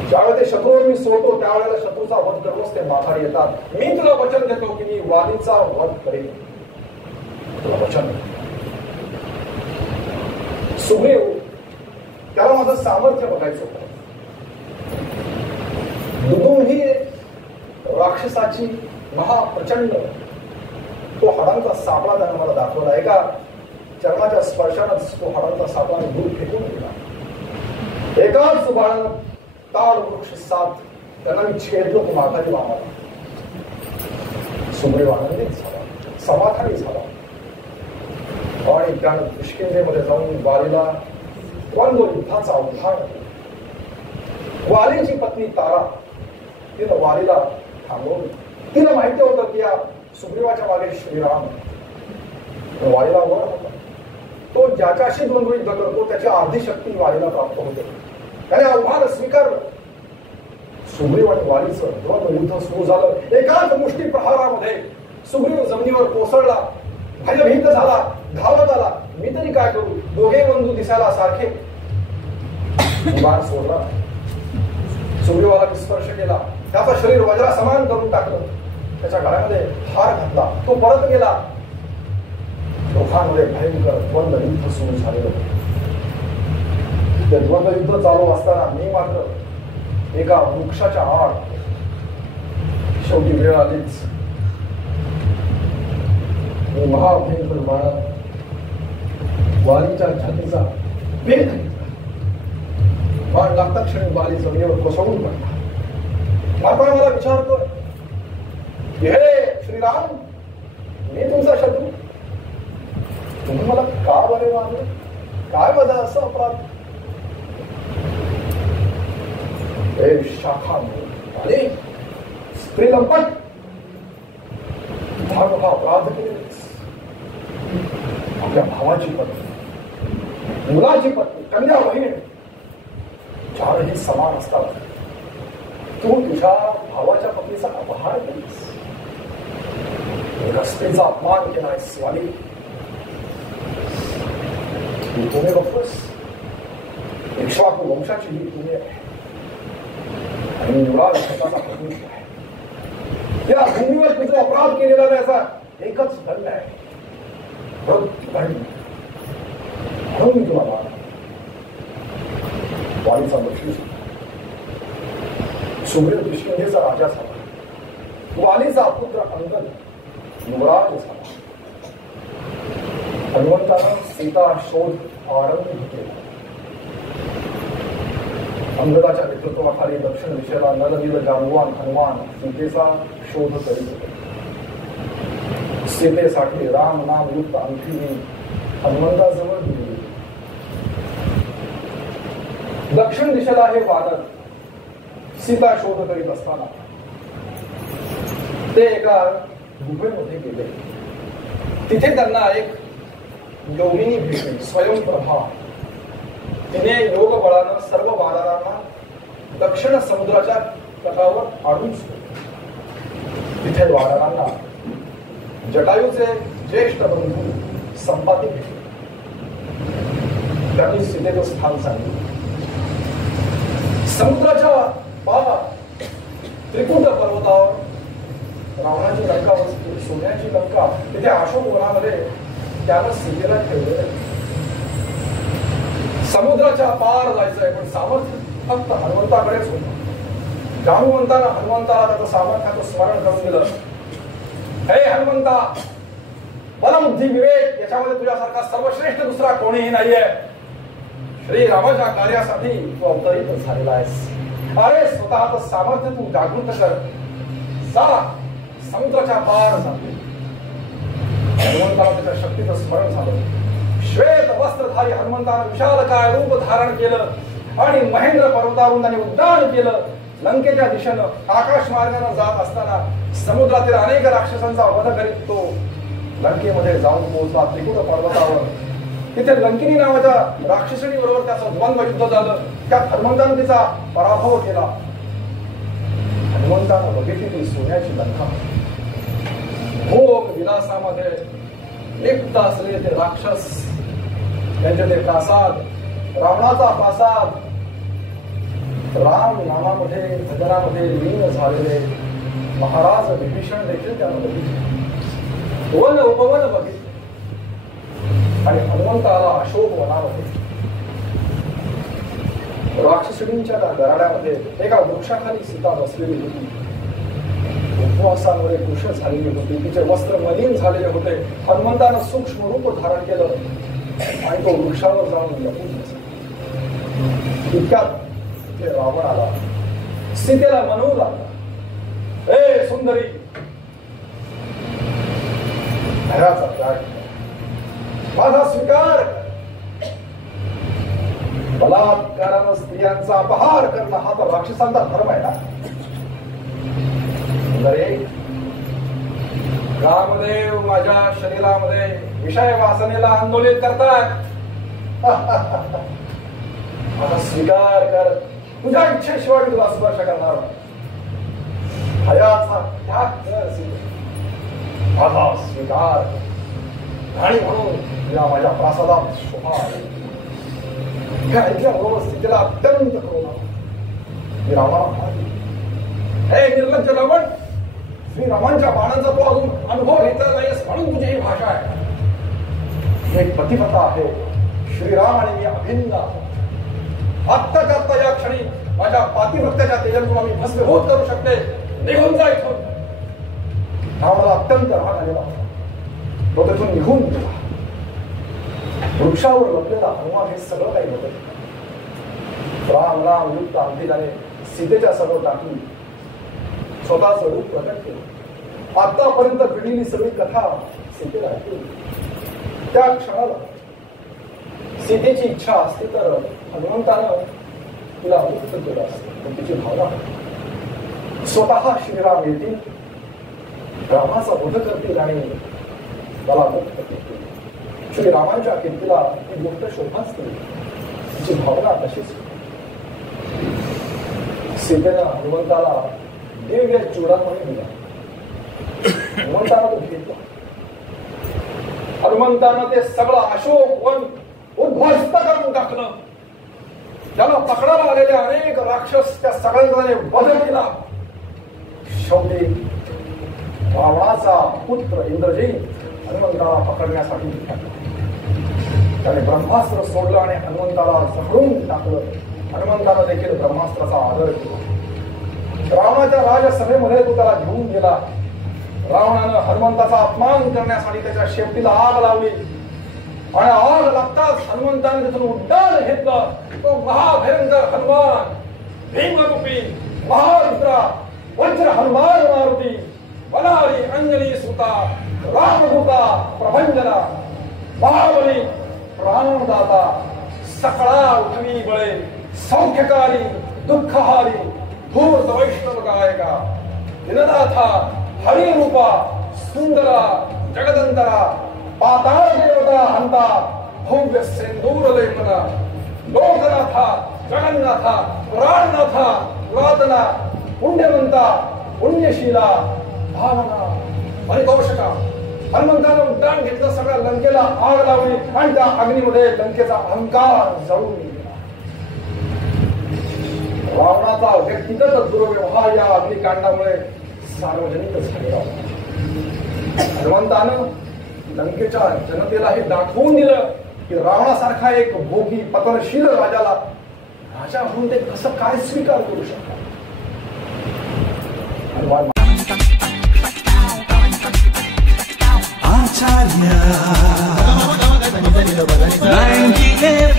ज्यावेळेला ते शत्रूवर मी सोडतो त्यावेळेला शत्रूचा वध करूनच ते माघारी येतात. मी तुला वचन देतो की मी वालीचा वध करेन. तुला वचन. सुग्रीव, त्याला माझं सामर्थ्य बघायचं होतं. दुदुम ही राक्षसाची महाप्रचंड तो हाडांचा सापळा त्यानं मला दाखवला. एका चरणाच्या स्पर्शानंच तो हाडांचा सापळा दूर फेकून गेला. एकाच सुबाळानं ताड वृक्ष साथ त्यांना मी छेदलं. तो माघारी वामाला. सुग्रीव आनंदित झाला, समाधानी झाला. आणि त्यानं किष्किंधेमध्ये जाऊन वालीला द्वंद्व युद्धाचा उद्धार. वालीची पत्नी तारा तिनं वालीला थांबवली. तिला माहिती होतं की या सुग्रीवाच्या मागे श्रीराम. वालीला वर होता. तो ज्याच्याशी द्वंद्व युद्ध करतो त्याची अर्धी शक्ती वालीला प्राप्त होते. त्याने आव्हान स्वीकारलं. सुग्रीव आणि वालीचं द्वंद्व युद्ध सुरू झालं. एकाच मुष्टी प्रहारामध्ये सुग्रीव जमिनीवर कोसळला, भयभीत झाला, धावत आला. मी तरी काय करू, दोघे बंधू दिसायला सारखे. बाण सोडला, सुग्रीवाला स्पर्श केला, त्याचं शरीर वज्रा समान करून टाकलं. त्याच्या गळ्यामध्ये हार घातला. तो परत गेला. दोघांमध्ये भयंकर द्वंद्व युद्ध सुरू झालेलं. ते द्वंद्व युद्ध चालू असताना मी मात्र एका वृक्षाच्या आड. शेवटी वेळ आलीच. मी महाभयंकर बाळा वालीच्या छातीचा वेध घेतला. बाण लागता क्षणी वाली जमिनीवर कोसळून पडला. मात्र मला विचारतोय, हे श्रीराम, मी तुमचा शत्रू, तुम्ही मला का बरे मारले? काय माझा असं अपराध? हे शाखा आणि स्त्री लंपट, फार मोठा अपराध केलेस. आपल्या भावाची पत्नी, मुलाची पत्नी, कन्या बहीण चारही समान असतात. तू तुझ्या भावाच्या पत्नीचा अपहार केलीस. स्त्रीचा अपमान केलायस. वाली, तुम्ही बघतोस इक्ष्वाकू वंशाची ही तुम्ही आहे आणि युवराज स्वतःचा प्रतिनिधी आहे. या भूमीवर तुझा अपराध केलेला त्याचा एकच दंड आहे, मृत्यूदंड. म्हणून मी तुला मारला. वालीचा मृत्यू झाला. सुग्रीव किष्किंधेचा राजा झाला. वालीचा पुत्र अंगद युवराज झाला. हनुमंतानं सीता शोध आरंभ केला. अंगदाच्या नेतृत्वाखाली दक्षिण दिशेला नलनील जांबवान हनुमान सीतेचा शोध करीत होते. सीतेसाठी राम नाम युक्त अंगठी हनुमंताजवळ दिली. दक्षिण दिशेला हे वानर सीता शोध करीत असताना ते एका गुहेमध्ये गेले. तिथे त्यांना एक योगिनी भेटली, स्वयंप्रभा. तिने योग बळानं सर्व वानरांना दक्षिण समुद्राच्या तटावर आणून तिथे वानरांना जटायूचे ज्येष्ठ बंधू संपाती भेटले. त्यांनी सीतेचं स्थान सांगितलं. समुद्राच्या पार त्रिकुट पर्वतावर रावणाची लंका वसली, सोन्याची लंका. तिथे अशोक वनामध्ये त्यानं सीतेला ठेवलेलं आहे. समुद्राच्या पार जायचंय, पण सामर्थ्य फक्त हनुमंताकडेच होतं. जाणूवंतानं हनुमंताला त्याचं सामर्थ्याचं स्मरण करून दिलं. हे हनुमंता, बलबुद्धी विवेक याच्यामध्ये तुझ्यासारखा सर्वश्रेष्ठ दुसरा कोणीही नाहीये. श्रीरामाच्या कार्यासाठी तू अवतरित झालेला आहेस. अरे स्वतःच सामर्थ्य तू जागृत कर. जा समुद्राच्या पार जाते. हनुमंताला त्याच्या शक्तीचं स्मरण झालं. श्वेत वस्त्रधारी हनुमंतानं विशालकाय रूप धारण केलं आणि महेंद्र पर्वतावरून त्याने उड्डाण केलं. लंकेच्या दिशेनं आकाश मार्गाने जात असताना समुद्रातील अनेक राक्षसांचा वध करीत तो लंकेमध्ये जाऊन पोहोचला. त्रिकुट पर्वतावर तिथे लंकिनी नावाच्या राक्षसणी बरोबर त्याचं द्वंद्व युद्ध झालं. त्यात हनुमंतानं तिचा पराभव केला. हनुमंतानं बघितली ती सोन्याची लंका. भोग विलासामध्ये लिप्त असलेले ते राक्षस, त्यांचे ते प्रासाद, रावणाचा प्रासाद, राम नामामध्ये भजनामध्ये लीन झालेले महाराज विभीषण देखील त्यानं बघितले. वन उपवन बघितले आणि हनुमंताला अशोक वनामध्ये राक्षसणींच्या गराड्यामध्ये एका वृक्षाखाली सीता बसलेली होती. उपवासामुळे कृश झालेली होती. तिचे वस्त्र मलिन झालेले होते. हनुमंतानं सूक्ष्म रूप धारण केलं आणि तो वृक्षावर जाऊन लपून बसला. इतक्यात ते रावण आला. सीतेला म्हणू लागला, ए सुंदरी, घराचा त्याग, माझा स्वीकार. बलात्कारानं स्त्रियांचा अपहार करणं हा तर राक्षसांचा धर्म आहे ना. कामदेव माझ्या शरीरामध्ये विषय वासनेला आंदोलित करतात. आता स्वीकार कर. तुझ्या इच्छेशिवाय तुला स्पर्श करणार. हयाचा त्याग कर. माझा स्वीकार. आणि म्हणून तुला माझ्या प्रासादात शोभा आली. ऐकल्याबरोबर स्थितीला अत्यंत करुणा. मी रामाला म्हणाली, हे निर्लज्ज रावण, श्रीरामांच्या बाणांचा तो अजून अनुभव घेतला नाहीस म्हणून तुझी ही भाषा आहे. मी एक पतिव्रता आहे. श्रीराम आणि मी अभिन्न आहोत. आत्ताच्या आत्ता या क्षणी माझ्या पातिव्रत्याच्या तेजातून आम्ही भस्मीभूत करू शकते. निघून जा इथून. रामाला अत्यंत राग आलेला होता. तो तिथून निघून गेला. वृक्षावर लपलेला हनुमान हे सगळं काही होतं. राम राम युक्त अंतिलाने सीतेच्या समोर टाकली. स्वतःच रूप प्रकट केलं. आतापर्यंत घडलेली सगळी कथा सीतेला ऐकली. त्या क्षणाला सीतेची इच्छा असती तर हनुमंतानं तिला मुक्त केलं असतं. पण तिची भावना स्वतः श्रीराम येतील, रामाचा वध करतील आणि मला मुक्त करतील. श्रीरामांच्या कीर्तीला ही गोष्ट शोभाच केली. तिची भावना तशीच. सीतेनं हनुमंताला दिव्य चूडामणी दिला. हनुमंतानं तो घेतला. हनुमंतानं ते सगळं अशोक वन उद्ध्वस्त करून टाकलं. त्याला पकडायला आलेले अनेक राक्षस त्या सगळ्यांनी वध केला. शेवटी रावणाचा पुत्र इंद्रजित हनुमंताला पकडण्यासाठी त्याने ब्रह्मास्त्र सोडलं आणि हनुमंताला झगडून टाकलं. हनुमंतानं देखील ब्रह्मास्त्राचा आदर केला. रावणाच्या राजसभेमध्ये तो त्याला घेऊन गेला. रावणानं हनुमंताचा अपमान करण्यासाठी त्याच्या शेपटीला आग लावली आणि आग लागताच हनुमंताने तिथून उड्डाण घेतलं. तो महाभयंकर हनुमान, भीमरूपी महारुद्रा, वज्र हनुमान मारुती, वनारी अंजनी सुता, रामदूता, प्रभंजना, महाबली, प्राणदाता, सकळा उठवी बळे, सौख्यकारी, दुःखहारी, धूर्त वैष्णव गायका, दिननाथा, हरिरूपा, सुंदरा, जगदंतरा, पाताळ देवता हंता, भव्य सिंदूर लेपना, लोकनाथा, जगन्नाथा, प्राणनाथा, पुरातना, पुण्यवंता, पुण्यशीला, भावना, परितोषका. हनुमंतानं उड्डाण घेतलं. सगळ्या लंकेला आग लावली आणि त्या अग्नीमध्ये लंकेचा अहंकार जळून गेला. रावणाचा व्यक्तिगत दुर्व्यवहार या अग्निकांडामुळे सार्वजनिक झालेला होता. हनुमंतानं लंकेच्या जनतेला हे दाखवून दिलं की रावणासारखा एक भोगी पतनशील राजाला राजा म्हणून ते कसं काय स्वीकार करू शकतात. आचार्य 98